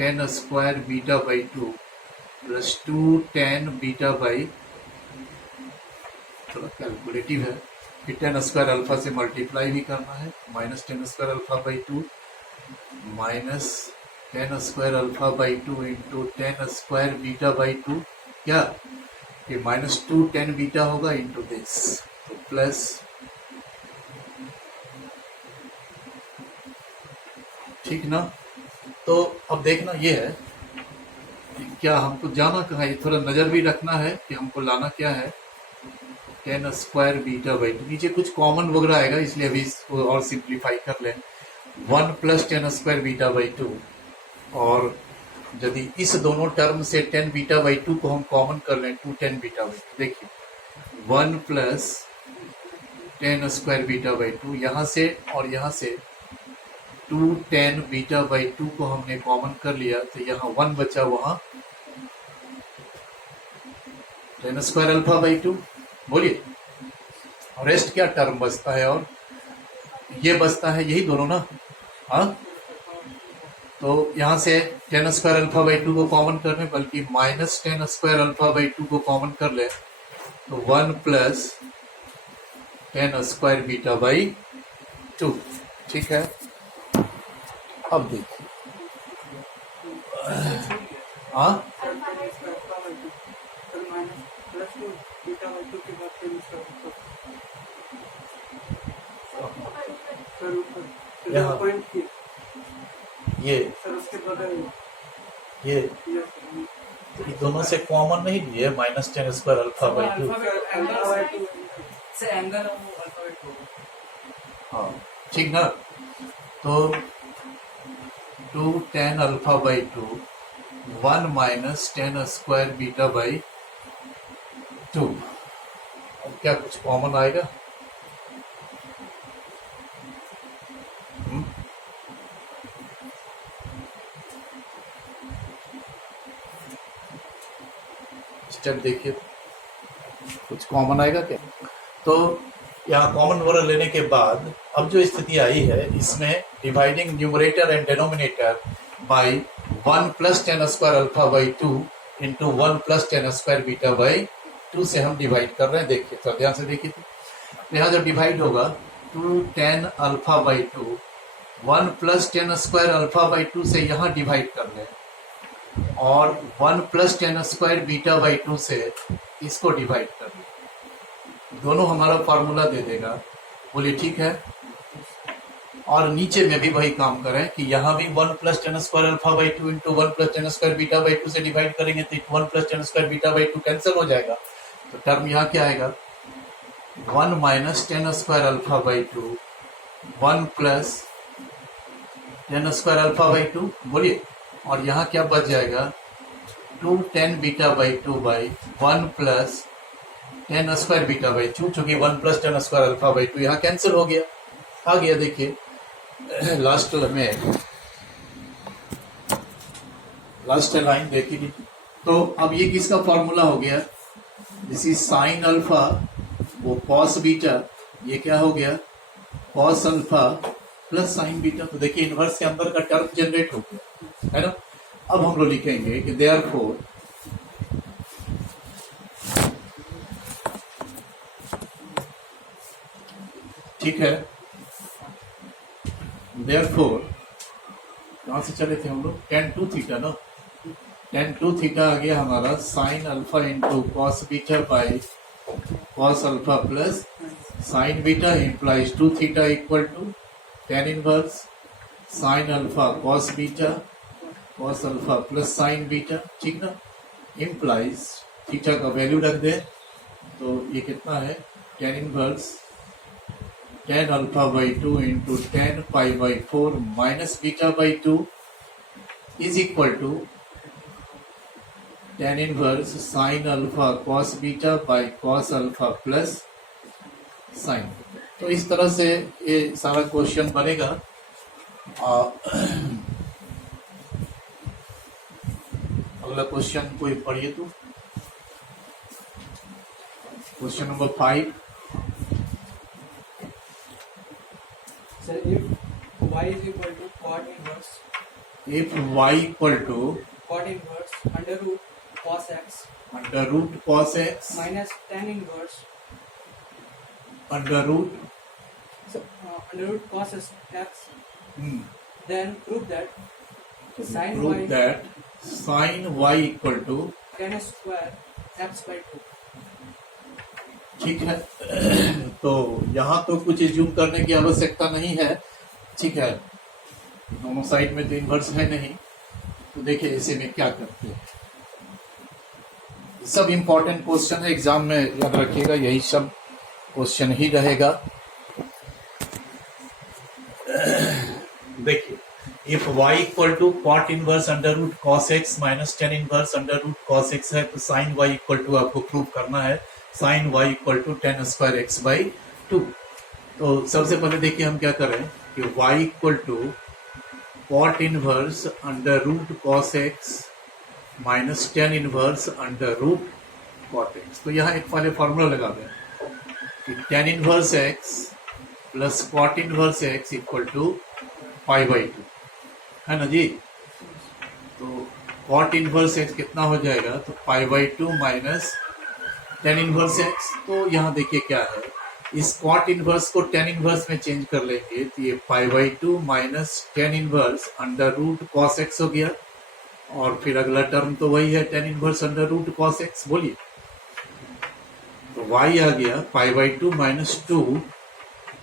10 square beta by 2 plus 2 10 beta by, थोड़ा कैलकुलेटिव है, फिर 10 स्क्वायर अल्फा से मल्टीप्लाई भी करना है, minus 10 square alpha by 2 minus 10 square alpha by 2 into 10 square beta by 2, क्या ये माइनस 2 10 बीटा होगा इंटू दिस, तो प्लस ठीक ना। तो अब देखना ये है कि क्या हमको जाना कहाँ है, ये थोड़ा नजर भी रखना है कि हमको लाना क्या है, 10 स्क्वायर बीटा बाई 2, नीचे कुछ कॉमन वगैरह आएगा इसलिए अभी इसको और सिंप्लीफाई कर लें, 1 प्लस 10 स्क्वायर बीटा बाई 2, और यदि इस दोनों टर्म से 10 बीटा बाई 2 को हम कॉमन कर लें 2 10 बीटा बाई 2, देखिए 1 प्लस 10 स्क्वायर बीटा बाई 2, यहाँ से और यहाँ से 2 10 बीटा बाई 2 को हमने कॉमन कर लिया, तो यहाँ 1 बचा, वहाँ 10 स्क्वायर अल्फा बाई 2, बोलिए, और रेस्ट क्या टर्म बचता है, और ये बचता है यही दोनों ना, हाँ। तो यहाँ से ten square alpha by to को कॉमन कर लें, बल्कि minus tan square alpha by to को कॉमन कर ले, तो 1 plus tan square beta by two. ठीक है, अब देखिए, हाँ यहाँ ये दोनों से कॉमन नहीं लिए, minus tan square alpha by to. हाँ ठीक ना, तो 2 tan alpha by two 1 minus tan square beta by two. अब क्या कुछ कॉमन आएगा? स्टेप देखिए, कुछ कॉमन आएगा क्या? तो यहाँ कॉमन वैल्यू लेने के बाद अब जो स्थिति आई है, इसमें dividing numerator and denominator by 1 plus tan square alpha by two into 1 plus tan square beta by to से हम डिवाइड कर रहे हैं। देखिए तो ध्यान से देखिए, तो यहाँ जब डिवाइड होगा 2 tan alpha by two 1 plus tan square alpha by to से यहाँ डिवाइड कर लें, और 1 plus tan square beta by to से इसको डिवाइड कर लें, दोनों हमारा फार्मूला दे देगा। बोलिए ठीक है। और नीचे में भी वही काम करें कि यहाँ भी 1 plus tan square alpha by two into 1 plus tan square beta by to से डिवाइड करेंगे तो 1 plus tan square beta by two cancel हो जाएगा, तो टर्म यहाँ क्या आएगा? 1 minus tan square alpha by two 1 plus tan square alpha by to. बोलिए, और यहाँ क्या बच जाएगा? 2 tan beta by two by 1 plus tan square beta by to, चूंकि 1 plus tan square alpha by to यहाँ कैंसिल हो गया, आ गया। देखिए लास्ट लाइन देखिए, तो अब ये किसका फॉर्मूला हो गया? दिस इज साइन अल्फा, वो कॉस बीटा, ये क्या हो गया? Cos alpha plus sine beta. तो देखिए इनवर्स के अंदर का टर्म जनरेट हो गया, है ना। अब हम लोग लिखेंगे कि देयरफॉर ठीक है, देयरफॉर कहां से चले थे हम लोग? tan 2 थीटा ना, tan 2 थीटा आ गया हमारा sine alpha into cos beta by cos alpha plus sine beta, implies 2 theta equal to tan inverse sine alpha cos beta cos alpha plus sine beta. ठीक ना, इंप्लाइज थीटा का value रख दे, तो ये कितना है? tan inverse tan alpha by two into tan pi by 4 minus beta by two is equal to tan inverse sine alpha cos beta by cos alpha plus sine. तो इस तरह से ये सारा क्वेश्चन बनेगा। अगला क्वेश्चन कोई पढ़िए तो, question number 5। Sir, if y is equal to cot inverse if y equal to cot inverse under root cos x under root cos x minus tan inverse under root under root cos x, then prove that sin prove y that sin y equal to tan square x by 2. ठीक है। तो यहाँ तो कुछ ज्यूम करने की आवश्यकता नहीं है, ठीक है, दोनों साइड में तो इन्वर्स है नहीं। तो देखिए इसे में क्या करते हैं, सब इंपॉर्टेंट क्वेश्चन है, एग्जाम में याद रखिएगा, यही सब क्वेश्चन ही रहेगा। देखिए, if y equal to cot inverse under root cos x minus tan inverse under root cos x है, तो साइन y इक्वल टू आपको प्रूव करना है sine y equal to tan square x by two. तो सबसे पहले देखिए हम क्या करें कि y equal to cot inverse under root cos x minus tan inverse under root cot x. तो यहाँ एक पहले फॉर्मूला लगा दें कि tan inverse x plus cot inverse x equal to pi by two, है ना जी। तो कॉट इनवर्स एक्स कितना हो जाएगा, तो pi by two minus tan inverse x. तो यहाँ देखिए क्या है, इस कॉट इनवर्स को टेन इनवर्स में चेंज कर लेंगे तो ये pi by two minus tan inverse under root cos x हो गया, और फिर अगला टर्म तो वही है tan inverse under root cos x. बोलिए, तो y आ गया pi by two minus two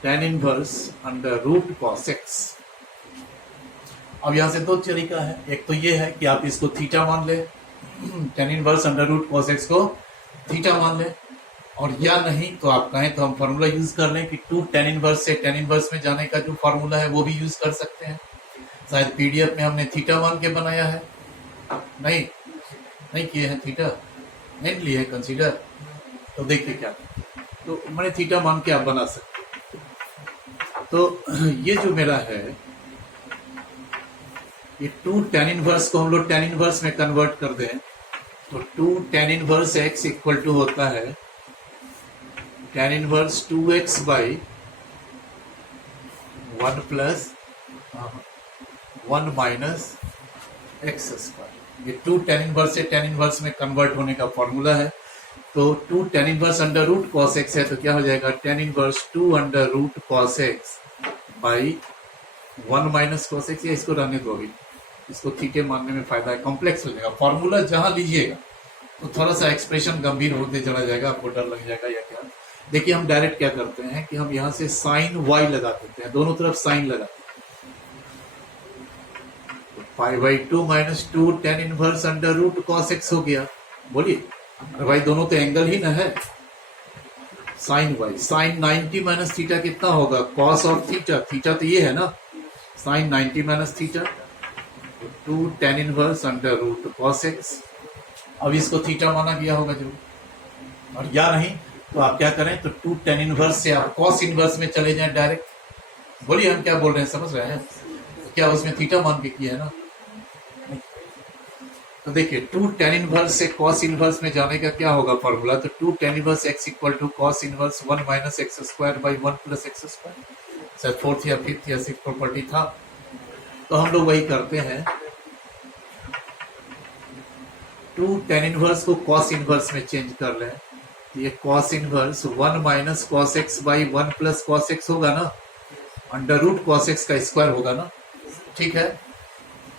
tan inverse under root cos x. अब यहां से दो तरीका है, एक तो ये है कि आप इसको थीटा मान ले, tan inverse under root cos x को थीटा मान ले, और या नहीं तो आप कहें तो हम फॉर्मूला यूज कर लें कि टू टेन इनवर्स से टेन इनवर्स में जाने का जो फॉर्मूला है वो भी यूज कर सकते हैं। शायद पीडीएफ में हमने थीटा मान के बनाया है, नहीं किए हैं थीटा, नहीं लिए कंसीडर। तो देखिए क्या, तो मैंने थीटा मान के आप बना सकते। तो ये जो मेरा है, ये टू टेन इनवर्स को हम लोग टेन इनवर्स में कन्वर्ट कर दें तो two tan inverse x equal to होता है tan inverse two x by one plus one minus x square. ये टू टेन इनवर्स से टेन इनवर्स में कन्वर्ट होने का फॉर्मूला है। तो two tan inverse under root cos x है, तो क्या हो जाएगा tan inverse two under root cos x by one minus cos x. या इसको रहने दो, अभी इसको थीटे मानने में फायदा है, कॉम्प्लेक्स हो जाएगा फॉर्मूला। जहां लीजिएगा तो थोड़ा सा एक्सप्रेशन गंभीर होते चला जाएगा, आपको डर लग जाएगा या क्या। देखिए हम डायरेक्ट क्या करते हैं कि हम यहां से साइन वाई लगा देते हैं, दोनों तरफ साइन लगाते हैं। Pi by two minus two tan inverse under root cos x हो गया। बोलिए, अरे भाई दोनों तो एंगल ही ना है, sine y. Sine 90 minus theta कितना होगा, कॉस ऑफ थीटा, थीटा तो ये है ना, sine 90 minus theta, two tan inverse under root cos x. अब इसको थीटा माना गया होगा जरूर, और या नहीं तो आप क्या करें, तो टू टेन इनवर्स से आप कॉस इनवर्स में चले जाएं डायरेक्ट। बोलिए हम क्या बोल रहे हैं, समझ रहे हैं क्या, उसमें थीटा मान के किया है ना। तो देखिए टू टेन इनवर्स से कॉस इनवर्स में जाने का क्या होगा फॉर्मूला, तो two tan inverse x equal to cos inverse one minus x square by one plus x square. शायद फोर्थ या फिफ्थ या सिक्स प्रॉपर्टी था, तो हम लोग वही करते हैं। टू टेन इनवर्स को कॉस इनवर्स में चेंज कर लें, ये cos inverse one minus cos x by one plus cos x होगा ना, अंडर रूट कॉस एक्स का स्क्वायर होगा ना, ठीक है।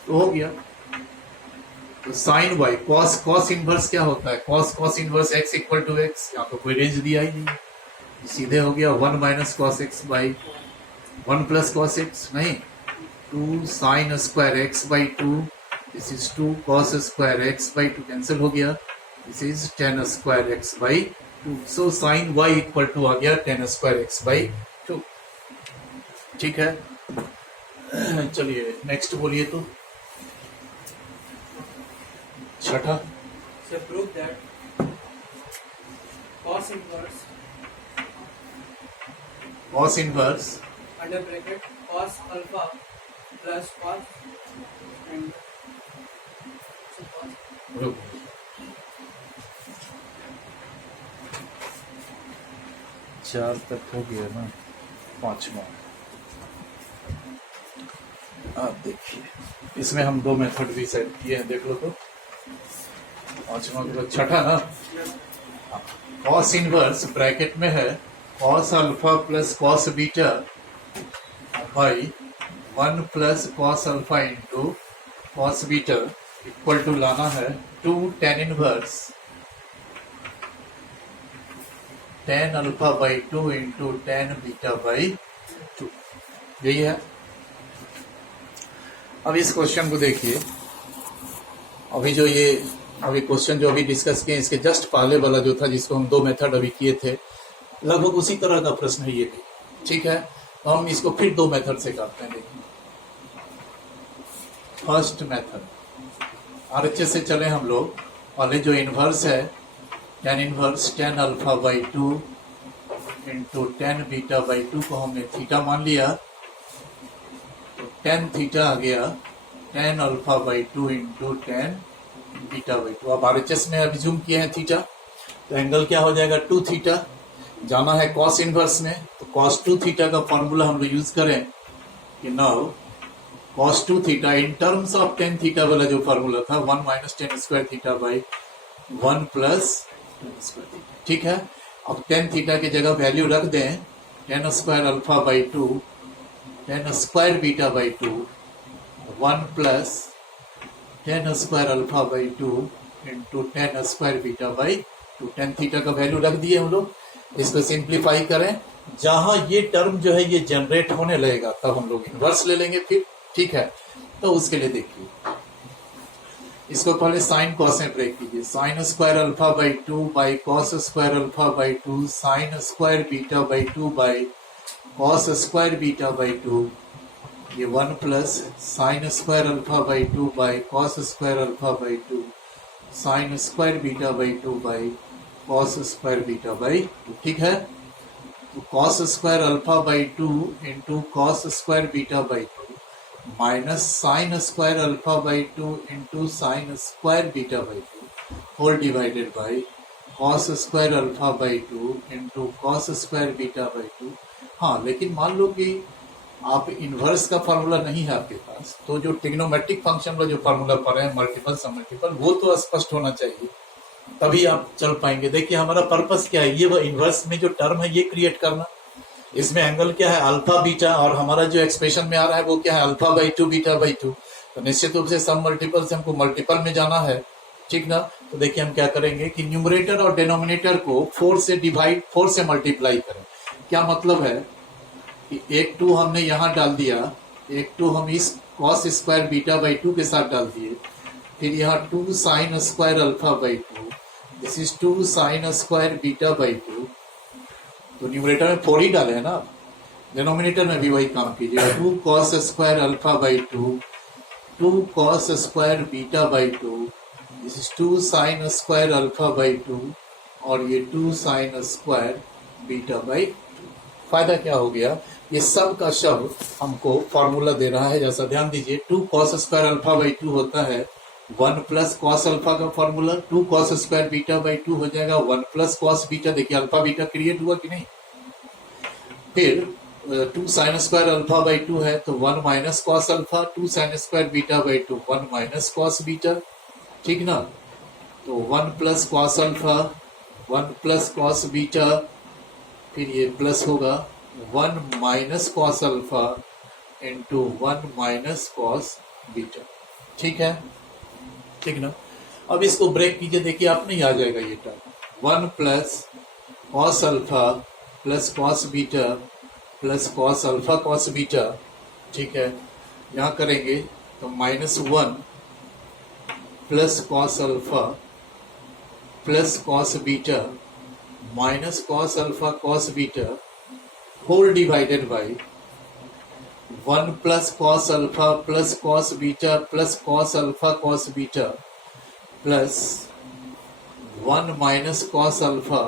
तो हो गया, तो sine y cos cos inverse क्या होता है, cos inverse x equal to x. यहाँ तो कोई रेंज दिया ही नहीं, सीधे हो गया one minus cos x by one plus cos x, नहीं, two sine square x by two, this is two cos square x by two, cancel हो गया, this is tan square x by two. So sine y equal to आ गया tan square x by two, ठीक है। चलिए next बोलिए, तो छठा, So prove that cos inverse under bracket cos alpha plus cos and so cos चार तक हो गया ना, पांचवा। आप देखिए इसमें हम दो मेथड भी सेट किए हैं, देख लो तो पांचवा के बाद छठा ना, कॉस इनवर्स ब्रैकेट में है cos alpha plus cos beta by one plus cos alpha into cos beta equal to लाना है two tan inverse tan alpha by two into tan beta by two, यही है। अब इस क्वेश्चन को देखिए, अभी क्वेश्चन जो अभी डिस्कस किए इसके जस्ट पहले वाला जो था, जिसको हम दो मेथड अभी किए थे, लगभग उसी तरह का प्रश्न है ये भी, ठीक है। तो हम इसको फिर दो मेथड से करते हैं। देखिए फर्स्ट मेथड आरएचएस से चले हम लोग, पहले जो इनवर्स है tan inverse tan alpha by two into tan beta by to को हमने थीटा मान लिया, तो टेन थीटा आ गया ten alpha by two into tan beta by two. अब आरएचएस में अभी जूम किए हैं थीटा, तो एंगल क्या हो जाएगा टू थीटा, जाना है कॉस इनवर्स में, तो कॉस 2 थीटा का फॉर्मूला हम लोग यूज करें कि now cos 2 theta in terms of tan theta वाला जो फॉर्मूला था 1 minus tan square theta by 1 plus tan square theta, ठीक है। अब टेन थीटा की जगह वैल्यू रख दें ten square alpha by 2 ten square beta by 2 1 plus tan square alpha by 2 into tan square beta by 2। Tan theta का value रख दिए हम लोग। इसको सिंप्लीफाई करें, जहां ये टर्म जो है ये जनरेट होने लगेगा तब हम लोग इनवर्स ले लेंगे फिर, ठीक है। तो उसके लिए देखिए, इसको पहले साइन कॉस में ब्रेक कीजिए। Sign square alpha by 2 by cos square alpha by 2 sine square beta by 2 by cos square beta by 2, ये 1 plus sign square alpha by 2 by cos square alpha by 2 sine square beta by 2 by cos square beta by 2, ठीक है। तो cos square alpha by 2 into cos square beta by 2 minus sine square alpha by 2 into sine square beta by 2 whole divided by cos square alpha by 2 into cos square beta by 2। हाँ, लेकिन मान लो कि आप inverse का formula नहीं है आपके पास, तो जो ट्रिग्नोमेट्रिक फंक्शन का जो फॉर्मूला पढ़ रहे हैं मल्टीपल सब मल्टीपल, वो तो स्पष्ट होना चाहिए, तभी आप चल पाएंगे। देखिए हमारा पर्पस क्या है, ये वो इनवर्स में जो टर्म है ये क्रिएट करना। इसमें एंगल क्या है, अल्फा बीटा, और हमारा जो एक्सप्रेशन में आ रहा है वो क्या है, अल्फा बाई 2 बीटा बाई 2। तो निश्चित रूप से सब मल्टीपल से हमको मल्टीपल में जाना है, ठीक ना। तो देखिए हम क्या करेंगे कि न्यूमरेटर और डिनोमिनेटर को 4 से डिवाइड 4 से मल्टीप्लाई करें। क्या मतलब है कि एक 2 हमने यहाँ डाल दिया, एक 2 हम इस कॉस स्क्वायर बीटा बाई 2 के साथ डाल दिए, फिर यहाँ 2 sine square alpha by 2, this is 2 sine square beta by 2। तो न्यूमरेटर में 4 ही डाले हैं ना, डिनोमिनेटर में भी वही काम कीजिए। 2 cos square alpha by 2 2 cos square beta by 2, this is 2 sine square alpha by 2 और ये 2 साइन स्क्वायर बीटा बाई 2। फायदा क्या हो गया, ये सब का सब हमको फॉर्मूला दे रहा है। जैसा ध्यान दीजिए, 2 कॉस स्क्वायर अल्फा बाई 2 होता है 1 प्लस कॉस अल्फा का formula, 2 cos square beta by 2 हो जाएगा 1 प्लस कॉस बीटा। देखिए अल्फा बीटा क्रिएट हुआ कि नहीं। फिर 2 साइन स्क्वायर अल्फा बाई 2 है तो 1 minus cos alpha, 2 sine square beta by 2 1 minus cos beta, ठीक ना। तो 1 plus cos alpha 1 plus cos beta, फिर ये प्लस होगा 1 minus cos alpha into 1 minus cos beta, ठीक है, ठीक ना। अब इसको ब्रेक कीजिए, देखिए आप नहीं आ जाएगा ये term 1 plus cos alpha plus cos beta plus cos alpha cos beta, ठीक है। यहाँ करेंगे तो -1 plus cos alpha plus cos beta minus cos alpha cos beta whole divided by 1 plus cos alpha plus cos beta plus cos alpha cos beta plus 1 minus cos alpha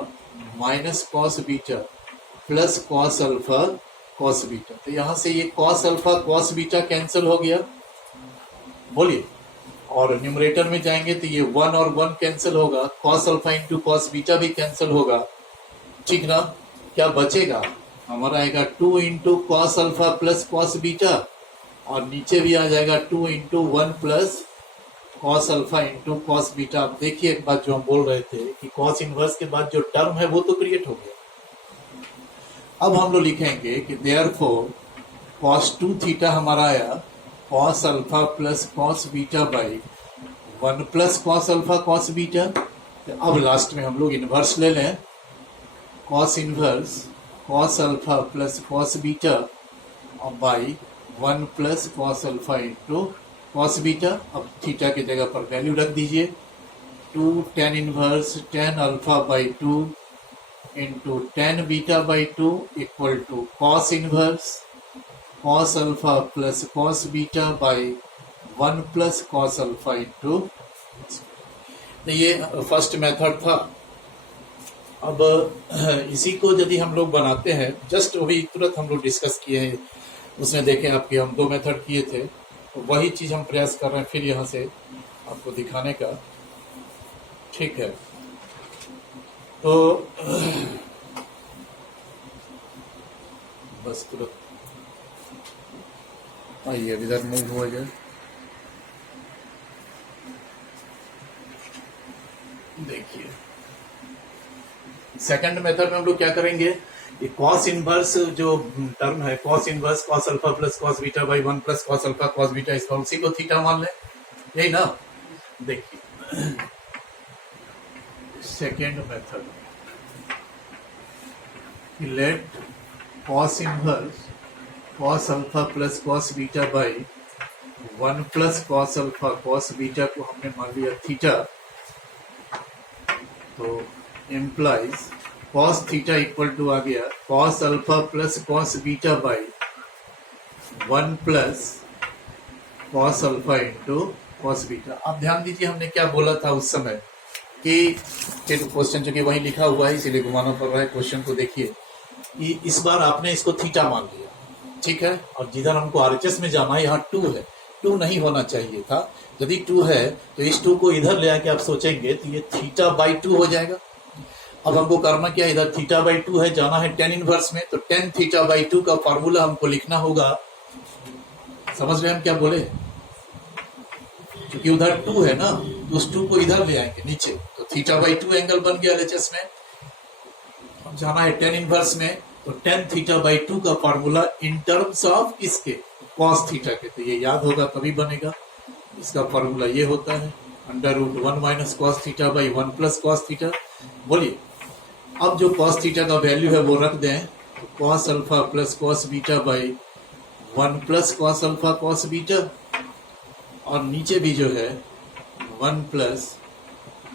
minus cos beta plus cos alpha cos beta. तो यहां से ये cos alpha cos beta cancel हो गया, बोलिए। और numerator में जाएंगे तो ये 1 और 1 कैंसिल होगा, cos alpha into cos beta भी कैंसिल होगा, ठीक ना। क्या बचेगा हमारा, आएगा 2 into cos alpha plus cos beta, और नीचे भी आ जाएगा 2 into 1 plus cos alpha into cos beta. आप देखिए एक बात जो हम बोल रहे थे कि कॉस इनवर्स के बाद जो टर्म है वो तो क्रिएट हो गया। अब हम लोग लिखेंगे कि देयरफॉर cos 2 थीटा हमारा आया cos alpha plus cos beta by 1 plus cos alpha cos beta. तो अब लास्ट में हम लोग इनवर्स ले लें, cos inverse cos alpha plus cos beta और by 1 plus cos alpha into cos beta. अब थीटा की जगह पर वैल्यू रख दीजिए, 2 tan inverse tan alpha by 2 into tan beta by 2 equal to cos inverse cos alpha plus cos beta by 1 plus cos alpha into. तो ये first method था। अब इसी को यदि हम लोग बनाते हैं, जस्ट वही तुरंत हम लोग डिस्कस किए हैं, उसमें देखें आपके हम 2 मेथड किए थे, तो वही चीज हम प्रयास कर रहे हैं फिर यहाँ से आपको दिखाने का, ठीक है। तो बस तुरंत आइए अब इधर मूव हो जाए। देखिए सेकंड मेथड में हम लोग क्या करेंगे, ये कॉस इनवर्स जो टर्म है, cos inverse cos alpha plus cos beta by 1 plus cos alpha cos beta, इसका उसी को थीटा मान लें, यही ना। देखिए second method, let cos inverse cos alpha plus cos beta by 1 plus cos alpha cos beta को हमने मान लिया थीटा, तो implies cos theta equal to आ गया cos alpha plus cos beta by 1 plus cos alpha into cos beta. आप ध्यान दीजिए हमने क्या बोला था उस समय कि क्वेश्चन जो कि वही लिखा हुआ है इसीलिए घुमाना पड़ रहा है क्वेश्चन को। देखिए कि इस बार आपने इसको थीटा मान लिया, ठीक है, और जिधर हमको आरएचएस में जाना है यहाँ 2 है, 2 नहीं होना चाहिए था। यदि 2 है तो इस 2 को इधर ले आके आप सोचेंगे तो ये थीटा बाई 2 हो जाएगा। अब हमको करना क्या, इधर थीटा बाई 2 है, जाना है टेन इनवर्स में, तो टेन थीटा बाई 2 का फॉर्मूला हमको लिखना होगा। समझ रहे हैं हम क्या बोले, क्योंकि उधर 2 है ना, तो उस 2 को इधर ले आएंगे नीचे, तो थीटा बाई 2 एंगल बन गया एलएचएस में। अब जाना है टेन इनवर्स में, तो टेन थीटा बाई 2 का फॉर्मूला इन टर्म्स ऑफ किसके, कॉस थीटा के, तो ये याद होगा तभी बनेगा। इसका फॉर्मूला ये होता है under root 1 minus cos theta by 1 plus cos theta. बोलिए अब जो कॉस थीटा का वैल्यू है वो रख दें, तो cos alpha plus cos beta by 1 plus cos alpha cos beta, और नीचे भी जो है 1 plus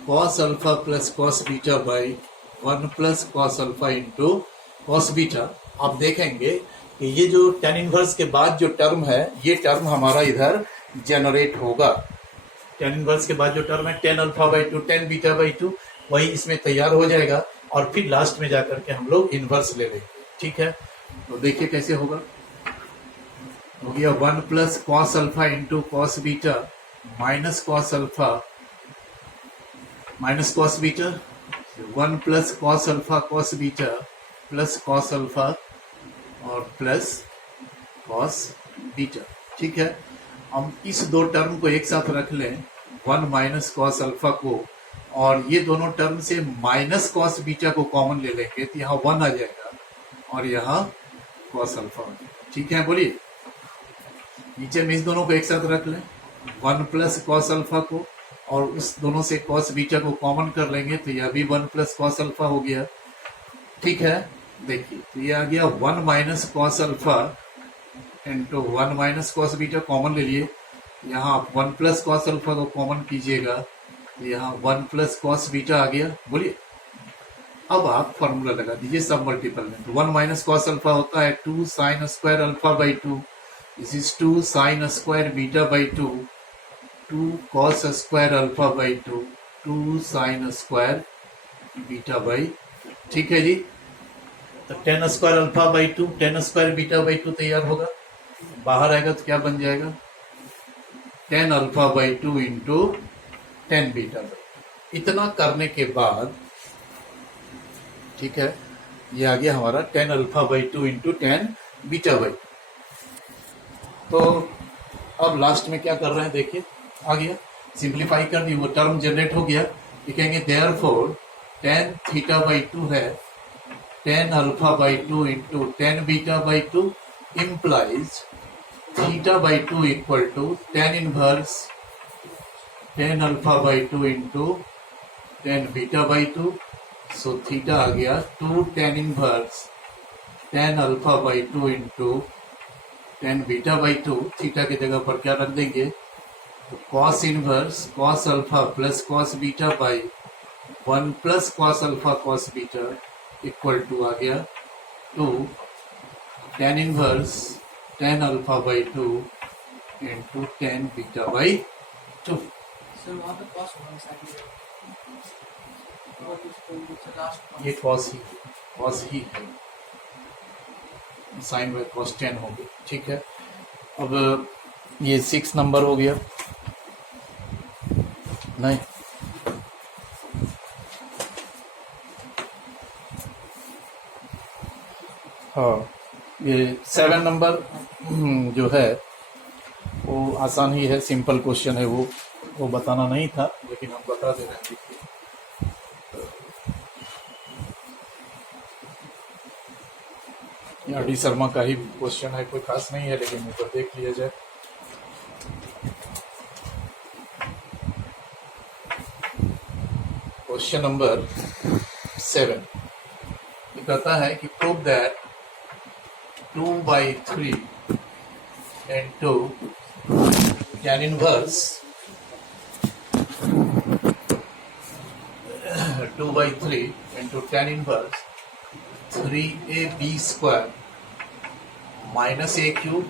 cos alpha plus cos beta by 1 plus cos alpha into cos beta. आप देखेंगे कि ये जो टेन इनवर्स के बाद जो टर्म है, ये टर्म हमारा इधर जनरेट होगा। टेन इनवर्स के बाद जो टर्म है ten alpha by 2 ten beta by 2, वही इसमें तैयार हो जाएगा, और फिर लास्ट में जाकर के हम लोग इनवर्स ले लेंगे, ठीक है। तो देखिए कैसे होगा, हो गया 1 plus cos alpha into cos beta minus cos alpha minus cos beta, 1 plus cos alpha cos beta plus cos alpha और प्लस कॉस बीटा, ठीक है। हम इस दो टर्म को एक साथ रख लें, 1 माइनस कॉस अल्फा को, और ये दोनों टर्म से माइनस कॉस बीटा को कॉमन ले लेंगे, तो यहाँ 1 आ जाएगा और यहाँ कॉस अल्फा आ जाएगा, ठीक है। बोलिए नीचे में इस दोनों को एक साथ रख लें, 1 प्लस कॉस अल्फा को, और उस दोनों से कॉस बीटा को कॉमन कर लेंगे, तो यह भी 1 प्लस कॉस अल्फा हो गया, ठीक है। देखिए तो ये आ गया 1 minus cos alpha into 1 minus cos beta, common ले लिए, यहाँ आप 1 प्लस कॉस अल्फा को कॉमन कीजिएगा, तो यहाँ 1 प्लस कॉस बीटा आ गया। बोलिए अब आप फॉर्मूला लगा दीजिए सब मल्टीपल में, तो 1 माइनस कॉस अल्फा होता है 2 sine square alpha by 2, this is 2 sine square beta by 2, 2 cos square alpha by 2, 2 sine square beta by, ठीक है जी। तो 10 square alpha by 2 10 square beta by 2 तैयार होगा, बाहर आएगा तो क्या बन जाएगा 10 alpha by 2 into 10 beta by. इतना करने के बाद, ठीक है, ये आ गया हमारा 10 alpha by 2 into 10 beta by. तो अब लास्ट में क्या कर रहे हैं देखिए, आ गया, सिंप्लीफाई कर दी, वो टर्म जनरेट हो गया, लिखेंगे देयरफॉर 10 थीटा बाई 2 है 10 alpha by 2 into 10 beta by 2 implies theta by 2 equal to 10 inverse 10 alpha by 2 into 10 beta by 2, so theta आ गया 2 10 inverse 10 alpha by 2 into 10 beta by 2। Theta की जगह पर क्या रख देंगे, तो cos inverse cos alpha plus cos beta by 1 plus cos alpha cos beta equal to आ गया 2 10 inverse 10 alpha by 2 into 10 beta by 2। Sir वहाँ पे कॉस होगा साइड में, और इसको लास्ट ये कॉस ही है, साइन बाई कॉस 10 हो गया, ठीक है। अब ये 6 नंबर हो गया, नहीं हाँ ये 7 नंबर जो है वो आसान ही है, सिंपल क्वेश्चन है, वो बताना नहीं था लेकिन हम बता दे रहे हैं। देखिए डी शर्मा का ही क्वेश्चन है, कोई खास नहीं है लेकिन ऊपर देख लिया जाए। क्वेश्चन नंबर 7 ये कहता है कि prove that 2/3 into tan inverse 2/3 into tan inverse 3ab square minus a cube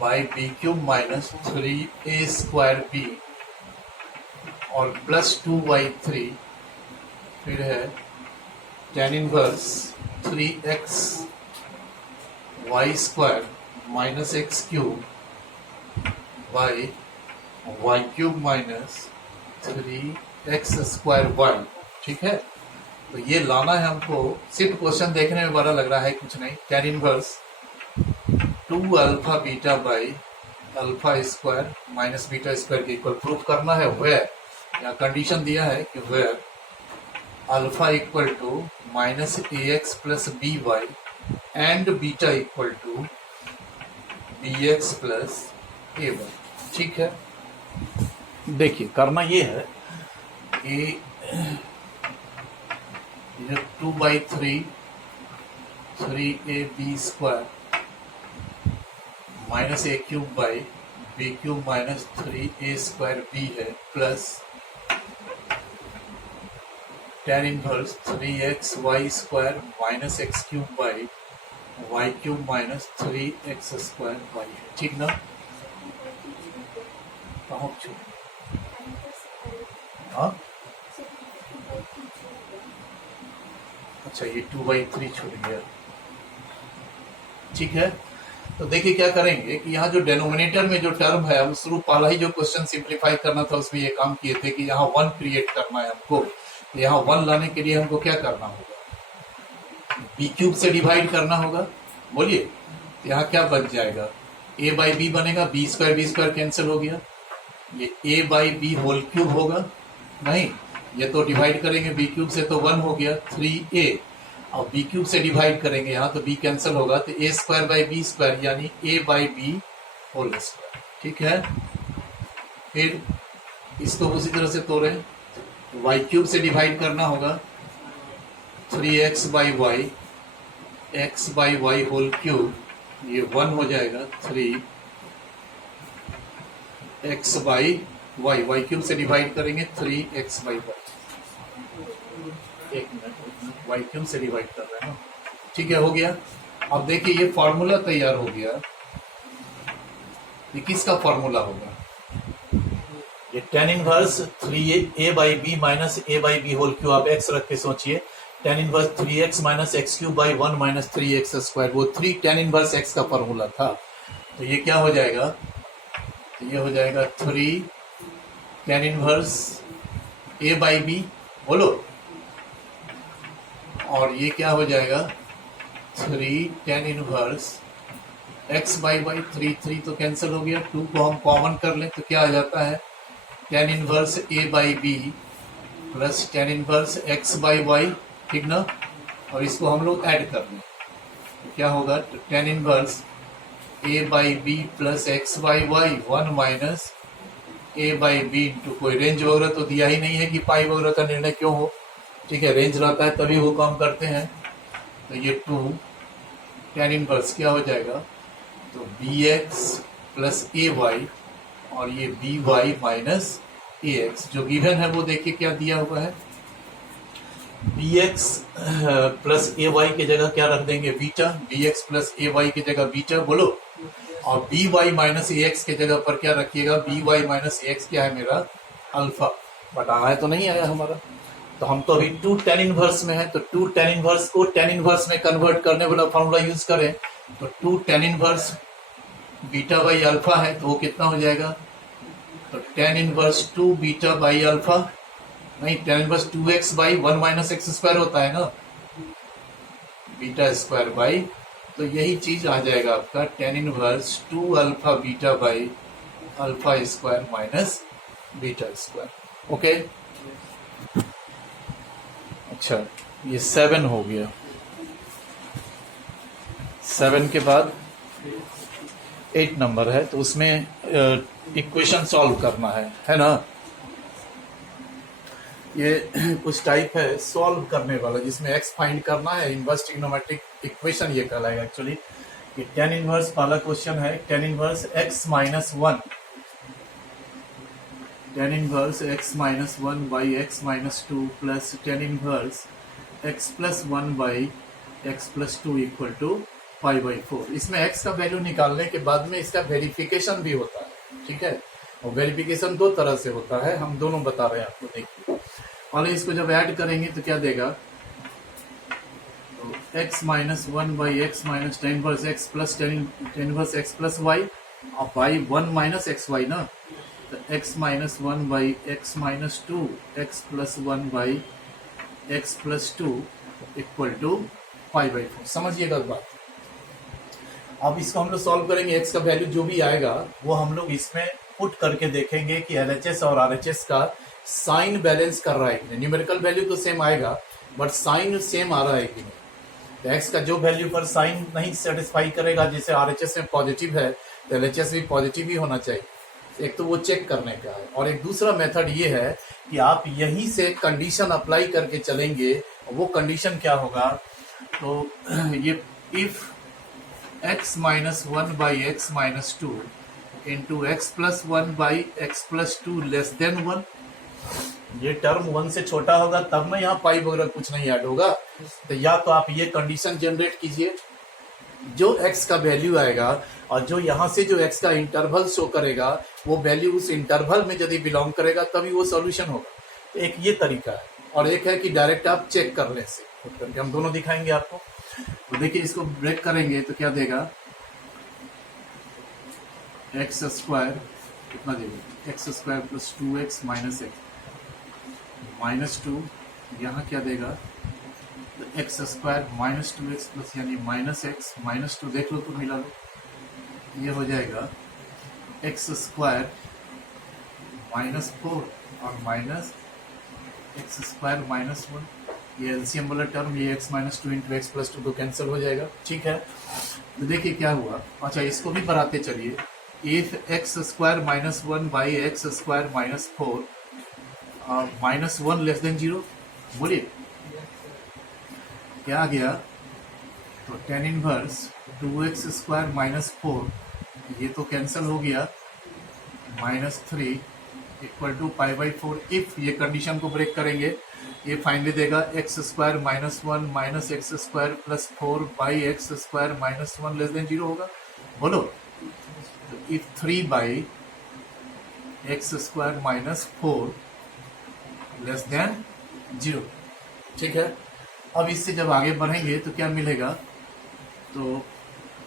by b cube minus 3a square b और प्लस 2/3 फिर है tan inverse 3x y square minus x cube by y cube minus 3x square y। ठीक है, तो ये लाना है हमको। सिर्फ क्वेश्चन देखने में बड़ा लग रहा है, कुछ नहीं। tan inverse 2 alpha beta by alpha square minus beta square के इक्वल प्रूफ करना है। वेयर या कंडीशन दिया है कि where alpha equal to minus A x plus b y and beta equal to b x plus a y. ठीक है, देखिए करना ये है कि 2/3 3ab square minus a cube by b cube minus 3a square b है plus tan inverse 3x y square minus x cube by y cube minus 3x square y है। ठीक ना? हाँ, अच्छा ये 2/3 छूट गया। ठीक है, तो देखिए क्या करेंगे कि यहाँ जो डेनोमिनेटर में जो टर्म है, हम शुरू पहला ही जो क्वेश्चन सिंप्लीफाई करना था उसमें ये काम किए थे कि यहाँ 1 क्रिएट करना है हमको। तो यहाँ 1 लाने के लिए हमको क्या करना होगा? बी क्यूब से डिवाइड करना होगा। बोलिए, तो यहाँ क्या बच जाएगा? a बाई बी बनेगा, बी स्क्वायर कैंसिल हो गया। ये a by b whole cube होगा, नहीं ये तो डिवाइड करेंगे बी क्यूब से तो 1 हो गया 3a, और बी क्यूब से डिवाइड करेंगे यहाँ तो b कैंसिल होगा, तो a square by b square यानी a by b whole square. ठीक है, फिर इसको उसी तरह से तोड़े, y क्यूब से डिवाइड करना होगा 3x by y x by y whole cube, ये 1 हो जाएगा 3x by y, y cube से डिवाइड करेंगे 3x बाई वाई। एक मिनट, वाई क्यूब से डिवाइड कर रहे हैं ना। ठीक है, हो गया। अब देखिए ये फॉर्मूला तैयार हो गया। ये किसका फॉर्मूला होगा? ये tan inverse 3a by B minus a by b whole cube, आप x रख के सोचिए। tan inverse 3x minus x cube by 1 minus 3x square, वो 3 tan इनवर्स x का फॉर्मूला था। तो ये क्या हो जाएगा? तो ये हो जाएगा 3 tan inverse a by b, बोलो, और ये क्या हो जाएगा? 3 tan inverse x by y, 3 तो कैंसिल हो गया, 2 को हम कॉमन कर लें तो क्या आ जाता है? tan inverse a by B plus tan inverse x by y. ठीक ना? और इसको हम लोग ऐड कर लें तो क्या होगा? तो tan inverse a by B plus x by y 1 minus a by B into, कोई रेंज वगैरह तो दिया ही नहीं है कि पाई वगैरह का निर्णय क्यों हो। ठीक है, रेंज रहता है तभी वो काम करते हैं। तो ये 2 tan इनवर्स क्या हो जाएगा? तो B x plus a Y, और ये बी वाई माइनस ए एक्स, जो गिवन है वो देखिए क्या दिया हुआ है। B x plus a Y की जगह क्या रख देंगे? Beta. B x plus a Y की जगह बीटा, बोलो। और बी वाई माइनस ए एक्स के जगह पर क्या रखिएगा? बी वाई माइनस ए एक्स क्या है मेरा? अल्फा। बट आया तो नहीं आया हमारा, तो हम तो अभी 2 tan इनवर्स में है, तो 2 tan इनवर्स को tan इनवर्स में कन्वर्ट करने वाला फॉर्मूला यूज करें तो 2 tan inverse beta by alpha है, तो वो कितना हो जाएगा? तो tan inverse 2 beta by alpha, नहीं tan inverse 2x by 1 minus x square होता है ना, बीटा स्क्वायर बाई, तो तो यही चीज आ जाएगा आपका tan inverse 2 alpha beta by alpha square minus beta square. Okay, अच्छा ये 7 हो गया। 7 के बाद 8 नंबर है, तो उसमें इक्वेशन सॉल्व करना है ना। ये कुछ टाइप है सॉल्व करने वाला, जिसमें x फाइंड करना है। इनवर्स ट्रिग्नोमेट्रिक इक्वेशन ये कहलाएगा एक्चुअली। कि tan इनवर्स पहला क्वेश्चन है, tan inverse x minus 1, tan inverse x minus 1 by x minus 2 plus tan inverse x plus 1 by x plus 2 equal to pi by 4। इसमें x का value निकालने के बाद में इसका वेरिफिकेशन भी होता है, ठीक है। और वेरिफिकेशन दो तरह से होता है, हम दोनों बता रहे हैं आपको। देखिए पहले इसको जब ऐड करेंगे तो क्या देगा, तो x minus 1 by x minus tan inverse x plus tan inverse x plus y, और बाई 1 माइनस एक्स वाई ना, तो x minus 1 by x minus 2 x plus 1 by x plus 2 equal to pi by 4। समझिएगा बात। अब इसको हम लोग solve करेंगे, x का वैल्यू जो भी आएगा वो हम लोग इसमें पुट करके देखेंगे कि LHS और RHS का साइन बैलेंस कर रहा है कि नहीं। न्यूमेरिकल वैल्यू तो सेम आएगा, बट साइन सेम आ रहा है कि नहीं। तो x का जो वैल्यू पर साइन नहीं सेटिस्फाई करेगा, जैसे RHS में पॉजिटिव है तो LHS भी पॉजिटिव ही होना चाहिए। एक तो वो चेक करने का है, और एक दूसरा मेथड ये है कि आप यहीं से कंडीशन अप्लाई करके चलेंगे। वो कंडीशन क्या होगा, तो ये if x minus 1 by x minus 2 into x plus 1 by x plus 2 less than 1, ये टर्म 1 से छोटा होगा तब ना यहाँ पाई वगैरह कुछ नहीं ऐड होगा। तो या तो आप ये कंडीशन जनरेट कीजिए, जो x का वैल्यू आएगा और जो यहाँ से जो x का इंटरवल शो करेगा वो वैल्यू उस इंटरवल में यदि बिलोंग करेगा तभी वो सॉल्यूशन होगा। तो एक ये तरीका है, और एक है कि डायरेक्ट आप चेक करने से, करके हम दोनों दिखाएंगे आपको। तो देखिए इसको ब्रेक करेंगे तो क्या देगा, एक्स स्क्वायर कितना देगा, x square plus 2x minus x minus 2, यहाँ क्या देगा, तो x square minus 2x plus यानी माइनस एक्स माइनस 2, देख लो तो मिला लो, ये हो जाएगा एक्स स्क्वायर माइनस 4 और माइनस एक्स स्क्वायर माइनस 1। ये एलसीएम वाला टर्म, ये x minus 2 into x plus 2 तो कैंसिल हो जाएगा, ठीक है। तो देखिए क्या हुआ, अच्छा इसको भी बढ़ाते चलिए। If x square minus 1 by x square minus 4 minus 1 less than 0, बोलिए क्या आ गया, तो tan inverse 2x square minus 4, ये तो कैंसिल हो गया, minus 3 equal to pi by 4। If ये कंडीशन को ब्रेक करेंगे, ये फाइनली देगा x square minus 1 minus x square plus 4 by x square minus 1 less than 0 होगा, बोलो। तो if 3 by x square minus 4 less than 0, ठीक है। अब इससे जब आगे बढ़ेंगे तो क्या मिलेगा, तो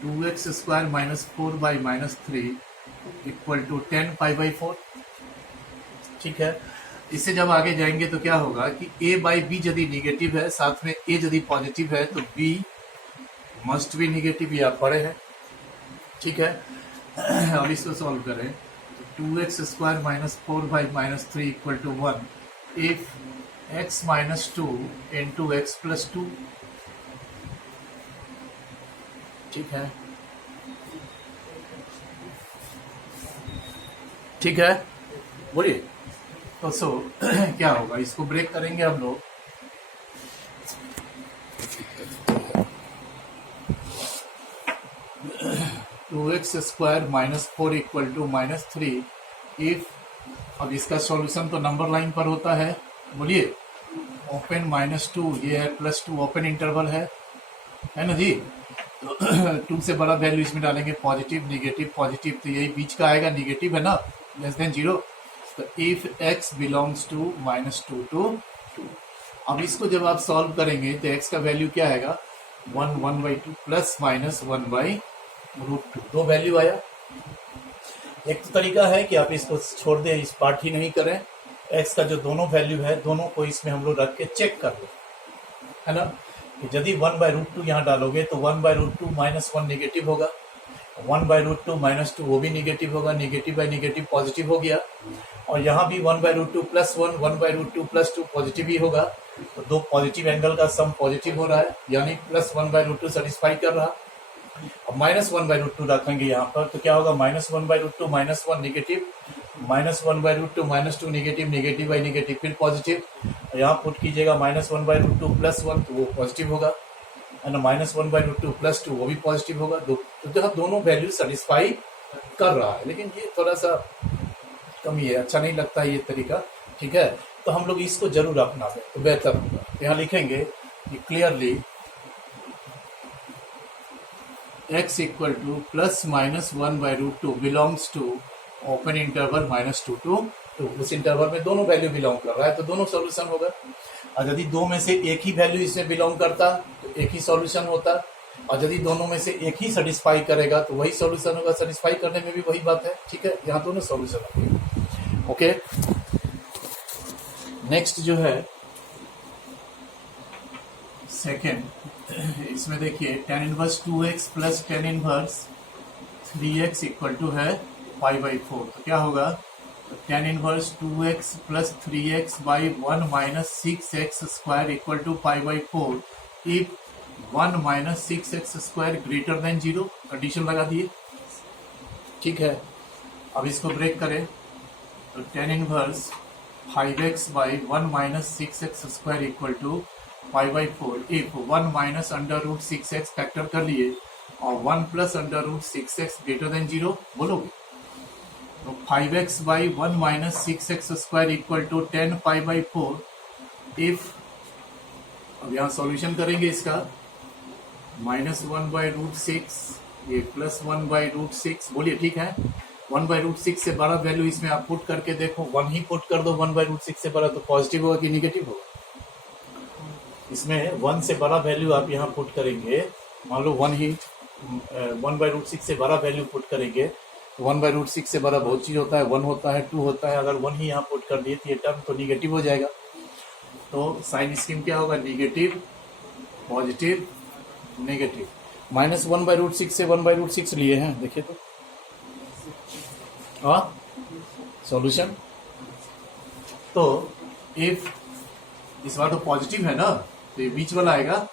2x square minus 4 by minus 3 equal to 10 pi by 4, ठीक है। इससे जब आगे जाएंगे तो क्या होगा कि a बाई बी यदि निगेटिव है, साथ में a यदि पॉजिटिव है तो b मस्ट बी निगेटिव, या पड़े है, ठीक है। अब इसको सॉल्व करें तो 2x square minus 4 by minus 3 equal to 1 if x minus 2 into x plus 2, ठीक है, ठीक है, बोलिए। तो सो क्या होगा, इसको ब्रेक करेंगे हम लोग, two x square minus 4 equal to minus 3 if, अब इसका सॉल्यूशन तो नंबर लाइन पर होता है, बोलिए ओपन माइनस 2, ये है प्लस 2, ओपन इंटरवल है ना जी। तो 2 से बड़ा वैल्यू इसमें डालेंगे, पॉजिटिव निगेटिव पॉजिटिव, तो यही बीच का आएगा, निगेटिव है ना, लेस देन 0। तो if x belongs to minus 2 to 2, अब इसको जब आप सॉल्व करेंगे तो x का वैल्यू क्या आएगा, 1 by 2 plus minus 1 by root 2, दो वैल्यू आया। एक तो तरीका है कि आप इसको छोड़ दें, इस पार्ट ही नहीं करें, x का जो दोनों वैल्यू है दोनों को इसमें हम लोग रख के चेक कर लें, है ना। कि यदि 1/√2 यहाँ डालोगे तो 1/√2 -1 नेगेटिव होगा, 1/√2 -2 वो भी नेगेटिव होगा, नेगेटिव बाई नेगेटिव पॉजिटिव हो गया, और यहाँ भी 1/√2 +1 1/√2 +2 पॉजिटिव ही होगा। तो दो पॉजिटिव एंगल का सम पॉजिटिव हो रहा है, यानी +1/√2 सेटिस्फाई कर रहा। अब -1/√2 रखेंगे यहाँ पर तो क्या होगा, -1/√2 -1 negative, -1/√2 -2 negative, negative by negative फिर पॉजिटिव, यहाँ पुट कीजिएगा -1/√2 +1 तो वो पॉजिटिव होगा, है ना, -1/√2 +2 वो भी पॉजिटिव होगा। तो यहाँ दोनों वैल्यू सेटिस्फाई कर रहा है, लेकिन ये थोड़ा सा कमी है, अच्छा नहीं लगता ये तरीका, ठीक है। तो हम लोग इसको जरूर अपना दें तो बेहतर होगा। यहाँ लिखेंगे कि clearly x equal to +-1/√2 belongs to open interval -2 to 2। उस इंटरवल में दोनों वैल्यू बिलोंग कर रहा है तो दोनों सॉल्यूशन होगा। और यदि दो में से एक ही वैल्यू इसमें बिलोंग करता तो एक ही सॉल्यूशन होता, और यदि दोनों में से एक ही सेटिस्फाई करेगा तो वही सॉल्यूशन होगा। सेटिस्फाई करने में भी वही बात है, ठीक है। यहाँ दोनों सॉल्यूशन होंगे, ओके। नेक्स्ट जो है सेकेंड, इसमें देखिए tan inverse 2x plus tan inverse 3x equal to है π/4। तो क्या होगा, तो tan inverse 2x plus 3x by 1 minus 6x square equal to π/4 if 1 minus 6x square greater than 0। Condition लगा दिए, ठीक है। अब इसको ब्रेक करें तो tan inverse 5x by 1 minus 6x square equal to π/4 if 1 minus √6x factor कर लिए और 1 प्लस √6x ग्रेटर देन 0 बोलोगे, तो 5x by 1 minus 6x square equal to 10 π/4 if, अब यहाँ सॉल्यूशन करेंगे इसका, -1/√6 ये +1/√6 बोलिए, ठीक है। 1/√6 से बड़ा वैल्यू इसमें आप पुट करके देखो, 1 ही पुट कर दो 1/√6 से बड़ा, तो पॉजिटिव होगा कि निगेटिव होगा। इसमें 1 से बड़ा वैल्यू आप यहाँ पुट करेंगे, मान लो 1 ही 1/√6 से बड़ा वैल्यू पुट करेंगे तो 1/√6 से बड़ा बहुत चीज होता है, 1 होता है, 2 होता है। अगर 1 ही यहाँ पुट कर दिए तो ये टर्म तो निगेटिव हो जाएगा। तो साइन स्कीम क्या होगा, निगेटिव पॉजिटिव नेगेटिव। -1/√6 से 1/√6 लिए हैं, देखिए तो हाँ सॉल्यूशन। तो इफ इस बार तो पॉजिटिव है ना, तो ये बीच वाला आएगा,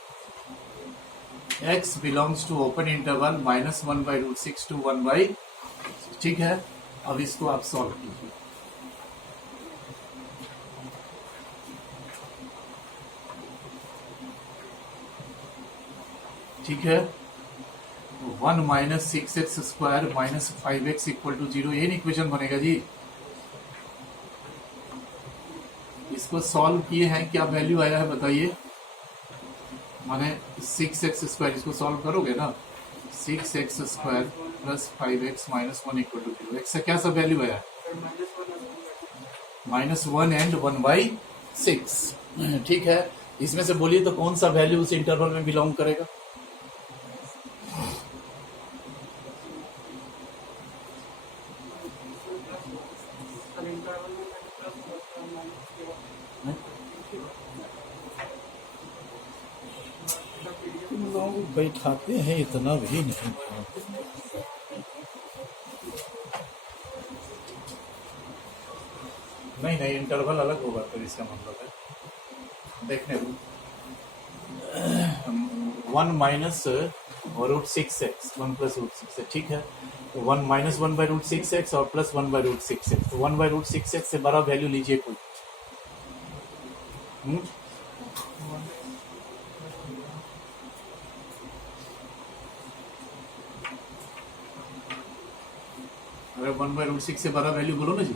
x belongs to open interval -1/√6 to 1/, ठीक है। अब इसको आप सॉल्व कीजिए, ठीक है। 1 minus 6x square minus 5x equal to 0, यही इक्वेशन बनेगा जी। इसको सॉल्व किए हैं, क्या वैल्यू आया है बताइए, माने 6x स्क्वायर, इसको सॉल्व करोगे ना, 6x square plus 5x minus 1 equal to 0। X का क्या सा वैल्यू आया, -1 एंड 1/6, ठीक है। इसमें से बोलिए तो कौन सा वैल्यू उस इंटरवल में बिलोंग करेगा, लोग बैठाते हैं इतना भी नहीं। नहीं इंटरवल अलग होगा, तो इसका मतलब है, देखने दो। 1 माइनस √6x 1 प्लस √6 ठीक है। तो 1 माइनस 1/√6x और प्लस 1/√6x, तो 1/√6x से बड़ा वैल्यू लीजिए कोई। अगर 1/√6 से बड़ा वैल्यू बोलो ना जी,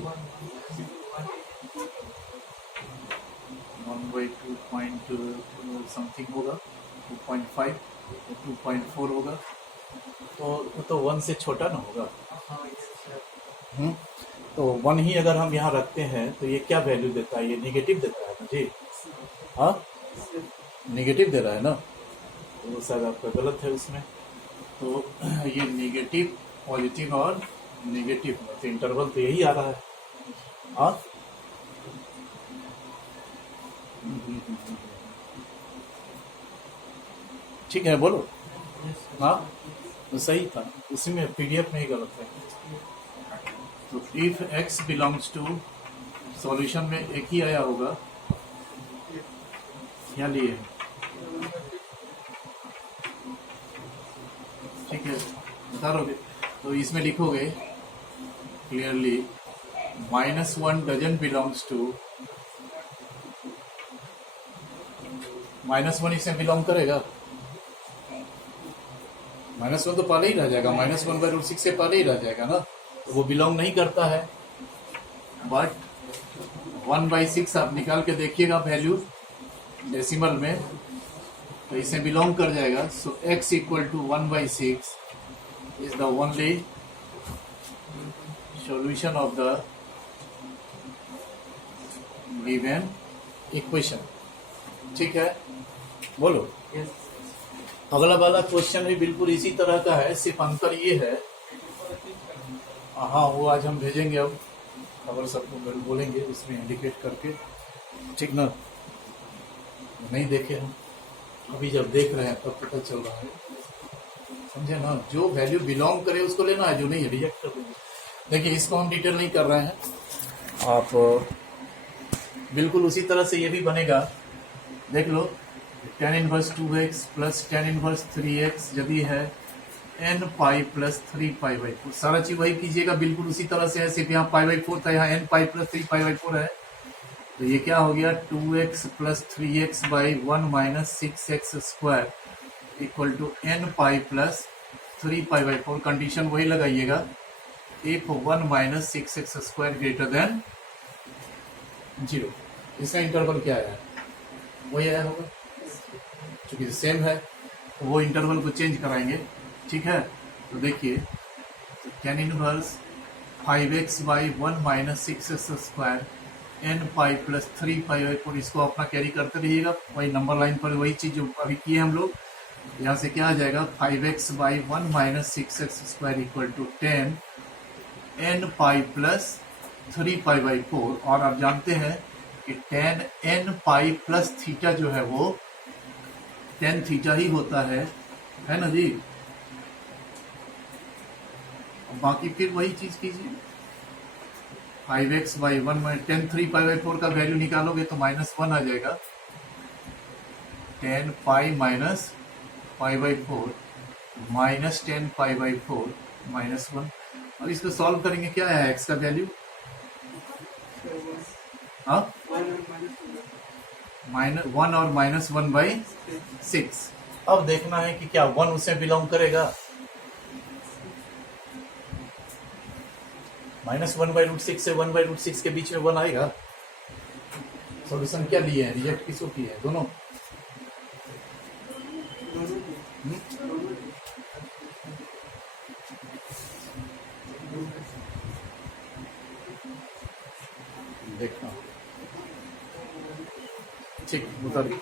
1/2 पॉइंट समथिंग होगा, 2.5 2.4 होगा, तो 1 से छोटा ना होगा। तो 1 ही अगर हम यहाँ रखते हैं तो ये क्या वैल्यू देता है, ये निगेटिव देता है ना जी, हाँ निगेटिव दे रहा है ना, तो शायद आपका गलत है उसमें। तो ये निगेटिव पॉजिटिव और नेगेटिव, तो इंटरवल तो यही आ रहा है, हाँ। ठीक है बोलो। हाँ तो सही था, उसी में पीडीएफ में ही गलत है। तो if x belongs to, solution में एक ही आया होगा, क्या लिए, ठीक है बता दोगे। तो इसमें लिखोगे क्लियरली -1 डजन बिलोंग्स टू, -1 इसमें बिलोंग करेगा, -1 तो पहले ही रह जाएगा, -1/√6 से पहले ही रह जाएगा ना, तो वो बिलोंग नहीं करता है। बट 1/6 आप निकाल के देखिएगा वैल्यू डेसिमल में, तो इसे बिलोंग कर जाएगा। So x equal to 1/6 is the only solution of the given equation. ठीक है बोलो। अगला वाला क्वेश्चन भी बिल्कुल इसी तरह का है, सिर्फ अंतर ये है, हाँ वो आज हम भेजेंगे, अब खबर सबको बोलेंगे उसमें इंडिकेट करके, ठीक ना। नहीं देखे हम, अभी जब देख रहे हैं तब पता चल रहा है, समझे ना। जो वैल्यू बिलोंग करे उसको लेना है, जो नहीं रिजेक्ट कर देंगे। देखिए इसको हम डिटेल नहीं कर रहे हैं, आप बिल्कुल उसी तरह से ये भी बनेगा, देख लो। tan inverse 2x plus tan inverse 3x यदि है n पाई प्लस 3π/4, सारा चीज वही कीजिएगा, बिल्कुल उसी तरह से है, सिर्फ यहाँ π/4 था, यहाँ n पाई प्लस 3π/4 है। तो ये क्या हो गया 2x plus 3x by 1 minus 6x square equal to n pi plus 3π/4। Condition वही लगाइएगा, if 1 minus 6x square greater than 0। इसका इंटरवल क्या आया, वही आया होगा, क्योंकि सेम है तो वो इंटरवल को चेंज कराएंगे। ठीक है तो देखिए tan inverse 5x by 1 minus 6x square n pi plus 3π/4, इसको अपना कैरी करते रहिएगा, वही नंबर लाइन पर वही चीज जो अभी किए हम लोग। यहाँ से क्या आ जाएगा 5x by 1 minus 6x square equal to 10 n pi plus 3π/4। और आप जानते हैं कि tan n pi plus theta जो है वो tan थीटा ही होता है ना जी। बाकी फिर वही चीज कीजिए, 5x बाई 1 माइनस 10 3π/4 का वैल्यू निकालोगे तो -1 आ जाएगा, 10 पाई माइनस π/4 माइनस 10 π/4 -1। अब इसको सॉल्व करेंगे, क्या है x का वैल्यू, हाँ -1 और -1/6। अब देखना है कि क्या 1 उससे बिलोंग करेगा, -1/√6 से 1/√6 के बीच में 1 आएगा। सॉल्यूशन क्या लिए हैं, रिजेक्ट किसको किए हैं, दोनों। देखना ठीक बताइए।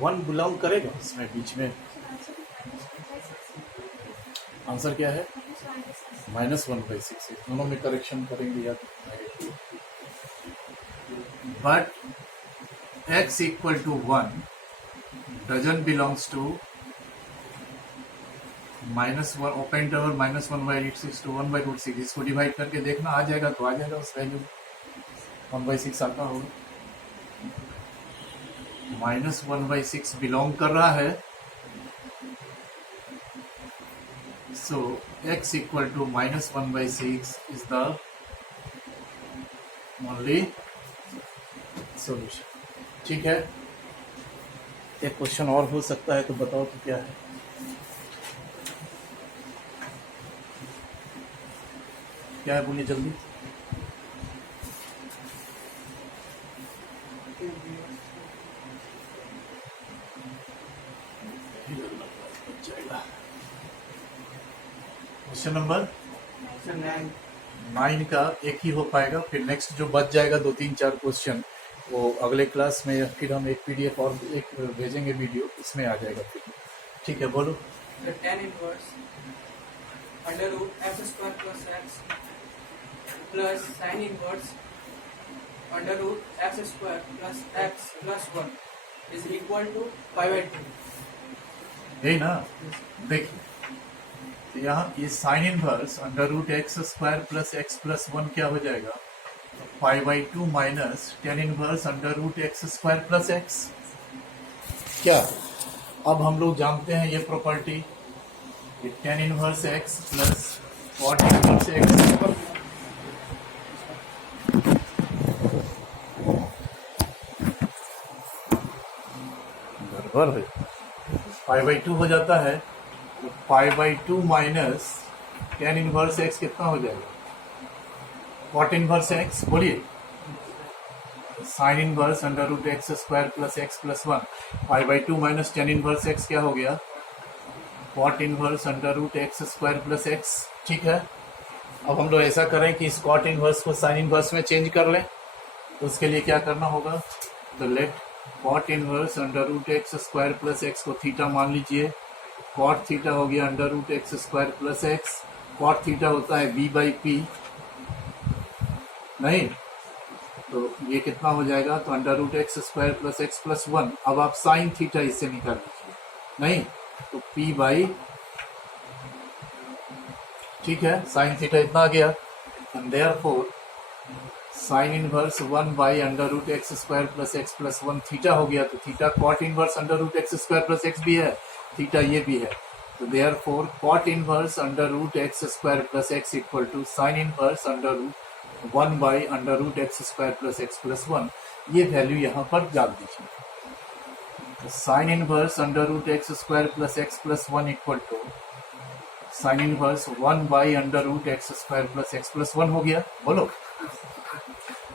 वन बिलोंग करेगा इसमें बीच में, आंसर क्या है -1/6। दोनों में करेक्शन करेंगे या but x equal to 1 doesn't belongs to -1 open interval -1/6 to 1/√6। इसको डिवाइड करके देखना, आ जाएगा तो आ जाएगा, उस वैल्यू 1/6 आता होगा। -1/6 बिलोंग कर रहा है, so x equal to -1/6 is the only solution। ठीक है, एक क्वेश्चन और हो सकता है तो बताओ तो क्या है, क्या है बोलिए जल्दी। क्वेश्चन नंबर 9 का एक ही हो पाएगा, फिर नेक्स्ट जो बच जाएगा 2-3-4 क्वेश्चन वो अगले क्लास में फिर हम एक पीडीएफ और एक भेजेंगे वीडियो, इसमें आ जाएगा फिर। ठीक है, बोलो। The tan inverse under root x square plus x plus sin inverse under root x square plus x plus 1 is equal to pi by 2. यही ना, देखिए तो यहाँ ये sine inverse under root x square plus x plus 1 क्या हो जाएगा, pi by 2 minus tan inverse under root x square plus x. क्या अब हम लोग जानते हैं ये प्रॉपर्टी, ये tan inverse x plus cot inverse x गड़बड़ है, पाई बाई 2 हो जाता है, तो pi by 2 minus tan inverse x कितना हो जाएगा, कॉट इनवर्स एक्स। बोलिए, sine inverse under root x square plus x plus 1, pi by 2 minus tan inverse x क्या हो गया, cot inverse under root x square plus x. ठीक है, अब हम लोग ऐसा करें कि इस कॉट इनवर्स को साइन इनवर्स में चेंज कर लें, तो उसके लिए क्या करना होगा, तो let cot inverse under root x square plus x को थीटा मान लीजिए, कॉट थीटा हो गया under root x square plus x, cot theta होता है बी बाई पी, नहीं तो ये कितना हो जाएगा, तो under root x square plus x plus 1। अब आप साइन थीटा इससे निकाल लीजिए, नहीं तो पी बाई, ठीक है, साइन थीटा इतना आ गया, and therefore sine inverse 1 by under root x square plus x plus 1 theta हो गया, तो theta cot inverse under root x square plus x भी है, थीटा ये भी है, तो therefore cot inverse under root x square plus x equal to sine inverse under root 1 by under root x square plus x plus 1। ये value यहाँ पर डाल दीजिए, तो sine inverse under root x square plus x plus 1 equal to sine inverse 1 by under root x square plus x plus 1 हो गया। बोलो,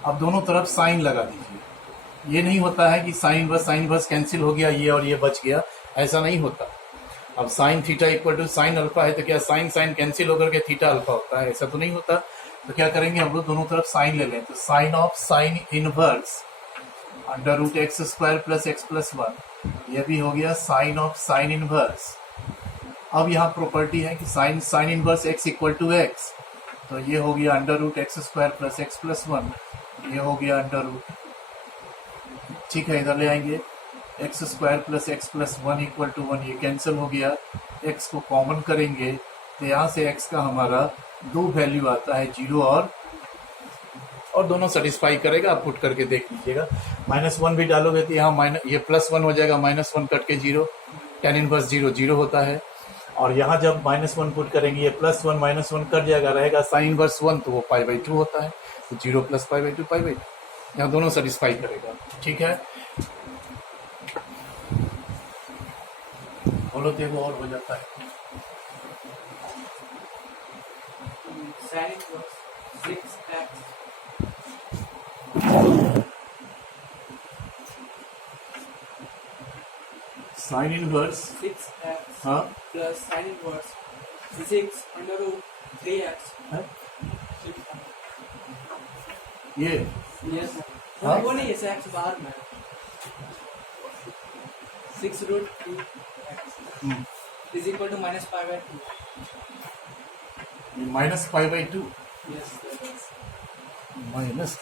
अब दोनों तरफ साइन लगा दीजिए। ये नहीं होता है कि साइन इनवर्स कैंसिल हो गया, ये और ये बच गया, ऐसा नहीं होता। अब sine theta equal to sine alpha है, तो क्या साइन साइन कैंसिल होकर के थीटा अल्फा होता है, ऐसा तो नहीं होता। तो क्या करेंगे हम लोग, दोनों तरफ साइन ले लें, तो sine of sine inverse under root x square plus x plus 1, यह भी हो गया साइन ऑफ साइन इनवर्स। अब यहाँ प्रॉपर्टी है कि sine inverse x equal to x, तो ये हो गया under root x square plus x plus 1, ये हो गया अंडर रूट, ठीक है, इधर ले आएंगे x square plus x plus 1 equal to 1, ये कैंसिल हो गया, एक्स को कॉमन करेंगे तो यहाँ से एक्स का हमारा दो वैल्यू आता है, 0 और दोनों सेटिस्फाई करेगा। आप पुट करके देख लीजिएगा, -1 भी डालोगे तो यहाँ ये +1 हो जाएगा, -1 कट के 0, tan इनवर्स 0 होता है, और यहाँ जब -1 पुट करेंगे ये +1 -1 कट जाएगा, रहेगा साइन इनवर्स 1, तो वो पाई बाई 2 होता है, तो 0 प्लस पाई बाई 2 यहाँ दोनों सेटिस्फाई करेगा। ठीक है, बोलो तो वो और हो जाता है। Sin inverse 6x sign inverse 6x हाँ plus sin inverse 6 under root 3x. है? ये Yes. हाँ? वो नहीं है, x बाहर में 6 root 2x is equal to minus pi by 2. Minus pi by 2 Yes. Minus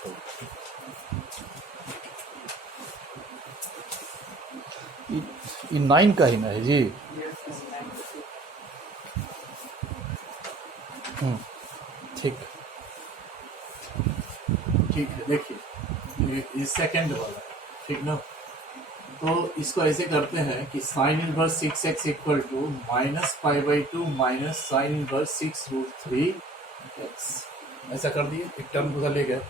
ये 9 का ही ना है जी। Yes. ठीक ठीक है, देखिए ये सेकंड वाला है, ठीक ना। तो इसको ऐसे करते हैं कि sine inverse 6x equal to minus pi by 2 minus sine inverse 6√3x, ऐसा कर दिए, एक टर्म उधर ले गए।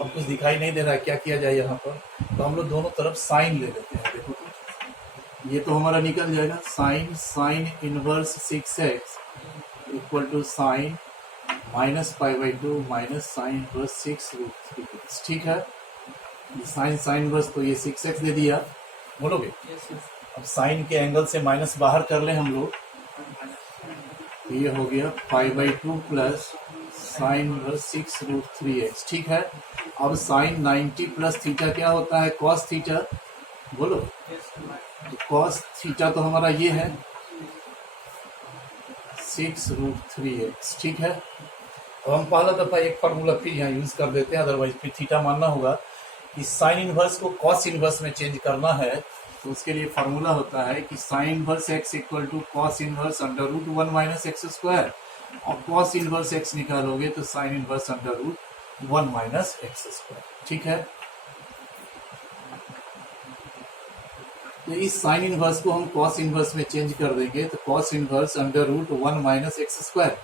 अब कुछ दिखाई नहीं दे रहा है, क्या किया जाए यहाँ पर, तो हम लोग दोनों तरफ साइन ले लेते हैं। देखो तो ये तो हमारा निकल जाएगा, sine inverse 6x equal to sine minus pi by 2 minus sine inverse 6√3x। ठीक है, साइन इनवर्स तो ये 6x दे दिया, बोलोगे। Yes. अब साइन के एंगल से माइनस बाहर कर लें हम लोग, तो ये हो गया pi by 2 plus sine inverse 6√3x, ठीक है। अब साइन 90 प्लस थीटा क्या होता है, कॉस थीटा, बोलो। तो कॉस थीटा तो हमारा ये है 6√3x, ठीक है। अब हम पहला दफा एक फार्मूला फिर यहाँ यूज कर देते हैं, अदरवाइज फिर थीटा मानना होगा। कि साइन इनवर्स को कॉस इनवर्स में चेंज करना है, तो उसके लिए फार्मूला होता है कि sine inverse x equal to cos inverse √1 minus x square, और कॉस इनवर्स x निकालोगे तो sine inverse √1 minus x square, ठीक है। तो इस साइन इनवर्स को हम कॉस इनवर्स में चेंज कर देंगे, तो cos inverse √1 minus x square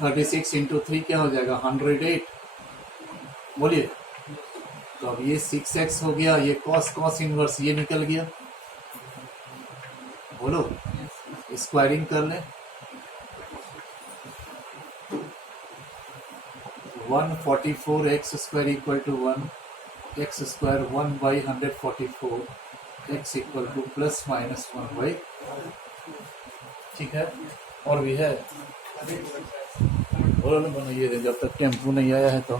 36 into 3 क्या हो जाएगा 108, बोलिए। तो अब ये 6x हो गया, ये कॉस इनवर्स ये निकल गया, बोलो। स्क्वायरिंग कर ले, 144x square equal to 1, x square 1/144, x equal to plus minus 1/, ठीक है। और भी है, बोलो ना, बनो ये जब तक टेम्पू नहीं आया है तो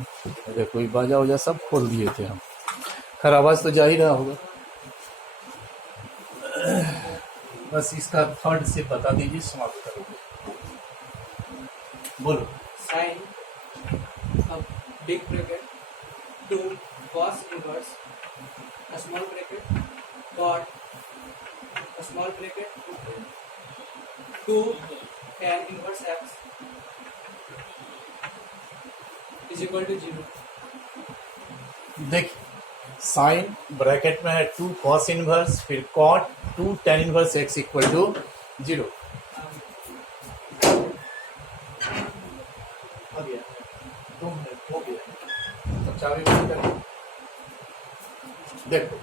अरे कोई बाजा वजा सब खोल दिए थे हम, खैर आवाज तो जा ही रहा होगा। बस इसका थर्ड से बता दीजिए, समाप्त करोगे, बोलो। Sine big bracket 2 cos inverse a small bracket cot a small bracket 2 tan inverse x is equal to 0। देखिए, साइन ब्रैकेट में है 2 cos इनवर्स, फिर cot 2 tan inverse x equal to 0। हो गया, तो चाबी बंद कर। देखो,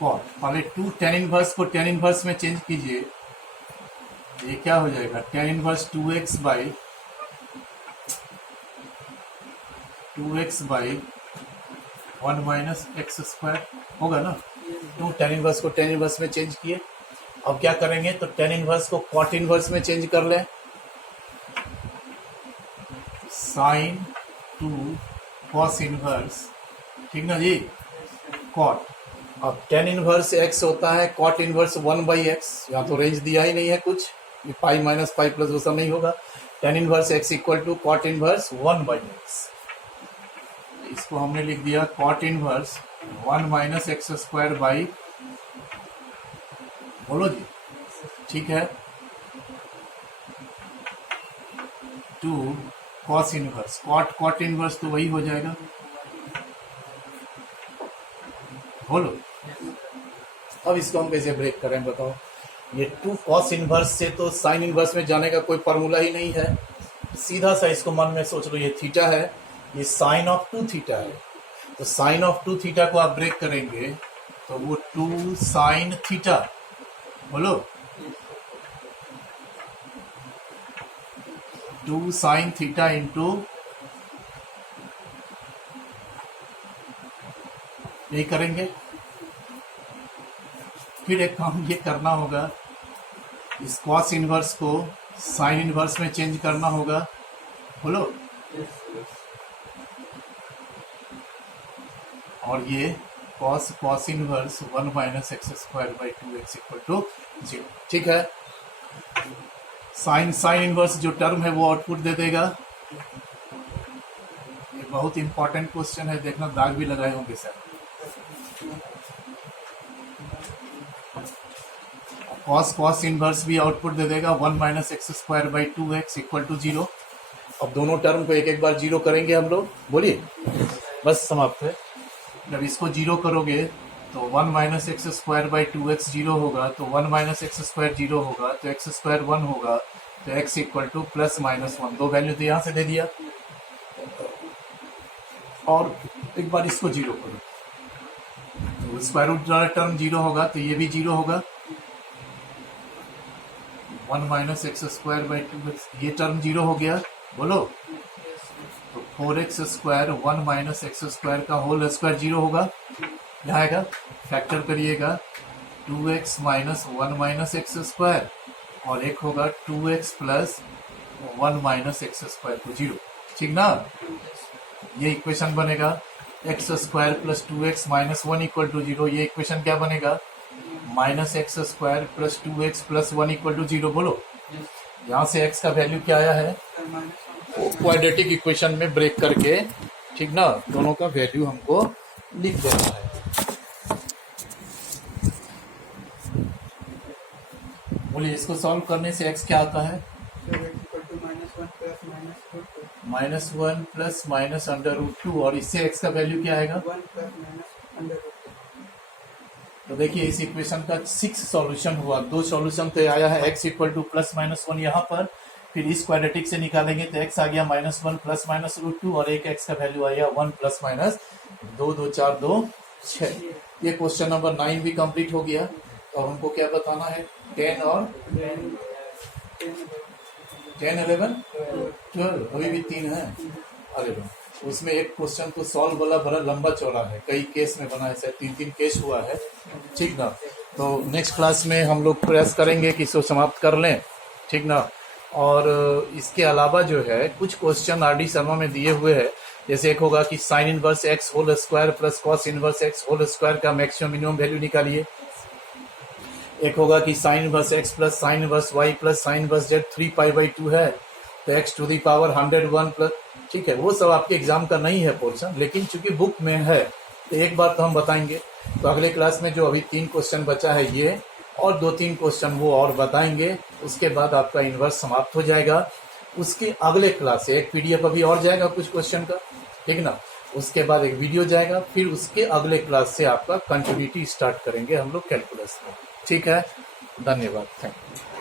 कॉट पहले 2 tan इनवर्स को tan इनवर्स में चेंज कीजिए, ये क्या हो जाएगा tan inverse 2x by 1 minus x square होगा ना। 2 tan इनवर्स को tan इनवर्स में चेंज किए। अब क्या करेंगे, तो tan इनवर्स को cot इनवर्स में चेंज कर लें, साइन 2 cos इनवर्स, ठीक ना जी, cot। अब tan इनवर्स x होता है cot इनवर्स 1/x, यहाँ तो रेंज दिया ही नहीं है कुछ, ये पाई माइनस पाई प्लस वो सब नहीं होगा। tan inverse x equal to cot inverse 1/x, इसको हमने लिख दिया cot inverse 1 minus x square by, बोलो जी, ठीक है, 2 cos इनवर्स, cot इनवर्स तो वही हो जाएगा, बोलो। अब इसको हम कैसे ब्रेक करें बताओ। ये 2 cos इनवर्स से तो साइन इनवर्स में जाने का कोई फॉर्मूला ही नहीं है, सीधा सा इसको मन में सोच लो, ये थीटा है, ये साइन ऑफ 2 थीटा है, तो साइन ऑफ 2 थीटा को आप ब्रेक करेंगे तो वो 2 साइन थीटा, बोलो, 2 साइन थीटा इंटू, यही करेंगे। फिर एक काम ये करना होगा, इस कॉस इनवर्स को साइन इनवर्स में चेंज करना होगा, बोलो। और ये cos inverse 1 minus x square by 2x equal to 0, ठीक है। साइन इनवर्स जो टर्म है वो आउटपुट दे देगा। ये बहुत इंपॉर्टेंट क्वेश्चन है, देखना दाग भी लगाए होंगे सर। कॉस इनवर्स भी आउटपुट दे देगा 1 minus x square by 2x equal to 0। अब दोनों टर्म को एक एक बार 0 करेंगे हम लोग, बोलिए, बस समाप्त है। जब इसको 0 करोगे तो 1 minus x square by 2x 0 होगा, तो 1 माइनस एक्स स्क्वायर 0 होगा, तो एक्स स्क्वायर 1 होगा, तो x equal to plus minus 1, दो वैल्यू तो यहाँ से दे दिया। और एक बार इसको 0 करो तो स्क्वायर रूट वाला टर्म 0 होगा, तो ये भी 0 होगा, 1 minus x square by 2x, ये टर्म 0 हो गया, बोलो। तो 4x square 1 minus x square का होल स्क्वायर 0 होगा, यहाँ आएगा, फैक्टर करिएगा, 2x minus 1 minus x square और एक होगा 2x plus 1 minus x square को 0, ठीक ना। ये इक्वेशन बनेगा x square plus 2x minus 1 equal to 0। ये इक्वेशन क्या बनेगा, minus x square plus 2x plus 1 equal to 0। बोलो यहाँ से x का वैल्यू क्या आया है, क्वाड्रेटिक इक्वेशन में ब्रेक करके, ठीक ना, दोनों का वैल्यू हमको लिख देना है। बोलिए इसको सॉल्व करने से x क्या आता है, -1 प्लस माइनस √2 और इससे x का वैल्यू क्या आएगा। तो देखिए इस इक्वेशन का 6 सॉल्यूशन हुआ, 2 सॉल्यूशन तो आया है x equal to plus minus 1 यहाँ पर, फिर इस क्वाड्रेटिक से निकालेंगे तो x आ गया -1 प्लस माइनस √2 और एक x का वैल्यू आया 1 प्लस माइनस 2, 2 4 2 6। ये क्वेश्चन नंबर 9 भी कंप्लीट हो गया। तो हमको क्या बताना है, 10 और 10 11 12, अभी भी 3 है 11। उसमें एक क्वेश्चन तो सॉल्व वाला बड़ा लंबा चौड़ा है, कई केस में बना है, शायद 3 केस हुआ है, ठीक ना। तो नेक्स्ट क्लास में हम लोग प्रयास करेंगे कि इसको समाप्त कर लें, ठीक ना। और इसके अलावा जो है कुछ क्वेश्चन RD शर्मा में दिए हुए हैं, जैसे एक होगा कि sine inverse x whole square plus cos inverse x whole square का मैक्सिमम मिनिमम वैल्यू निकालिए। एक होगा कि sine inverse x plus sine inverse y plus sine inverse z 3π/2 है, तो x to the power 101 plus, ठीक है। वो सब आपके एग्जाम का नहीं है पोर्शन, लेकिन चूंकि बुक में है तो एक बार तो हम बताएंगे। तो अगले क्लास में जो अभी 3 क्वेश्चन बचा है ये, और 2-3 क्वेश्चन वो और बताएंगे, उसके बाद आपका इन्वर्स समाप्त हो जाएगा। उसके अगले क्लास से एक PDF अभी और जाएगा कुछ क्वेश्चन का, ठीक ना। उसके बाद एक वीडियो जाएगा, फिर उसके अगले क्लास से आपका कंटिन्यूटी स्टार्ट करेंगे हम लोग कैलकुलस में, ठीक है। धन्यवाद, थैंक यू।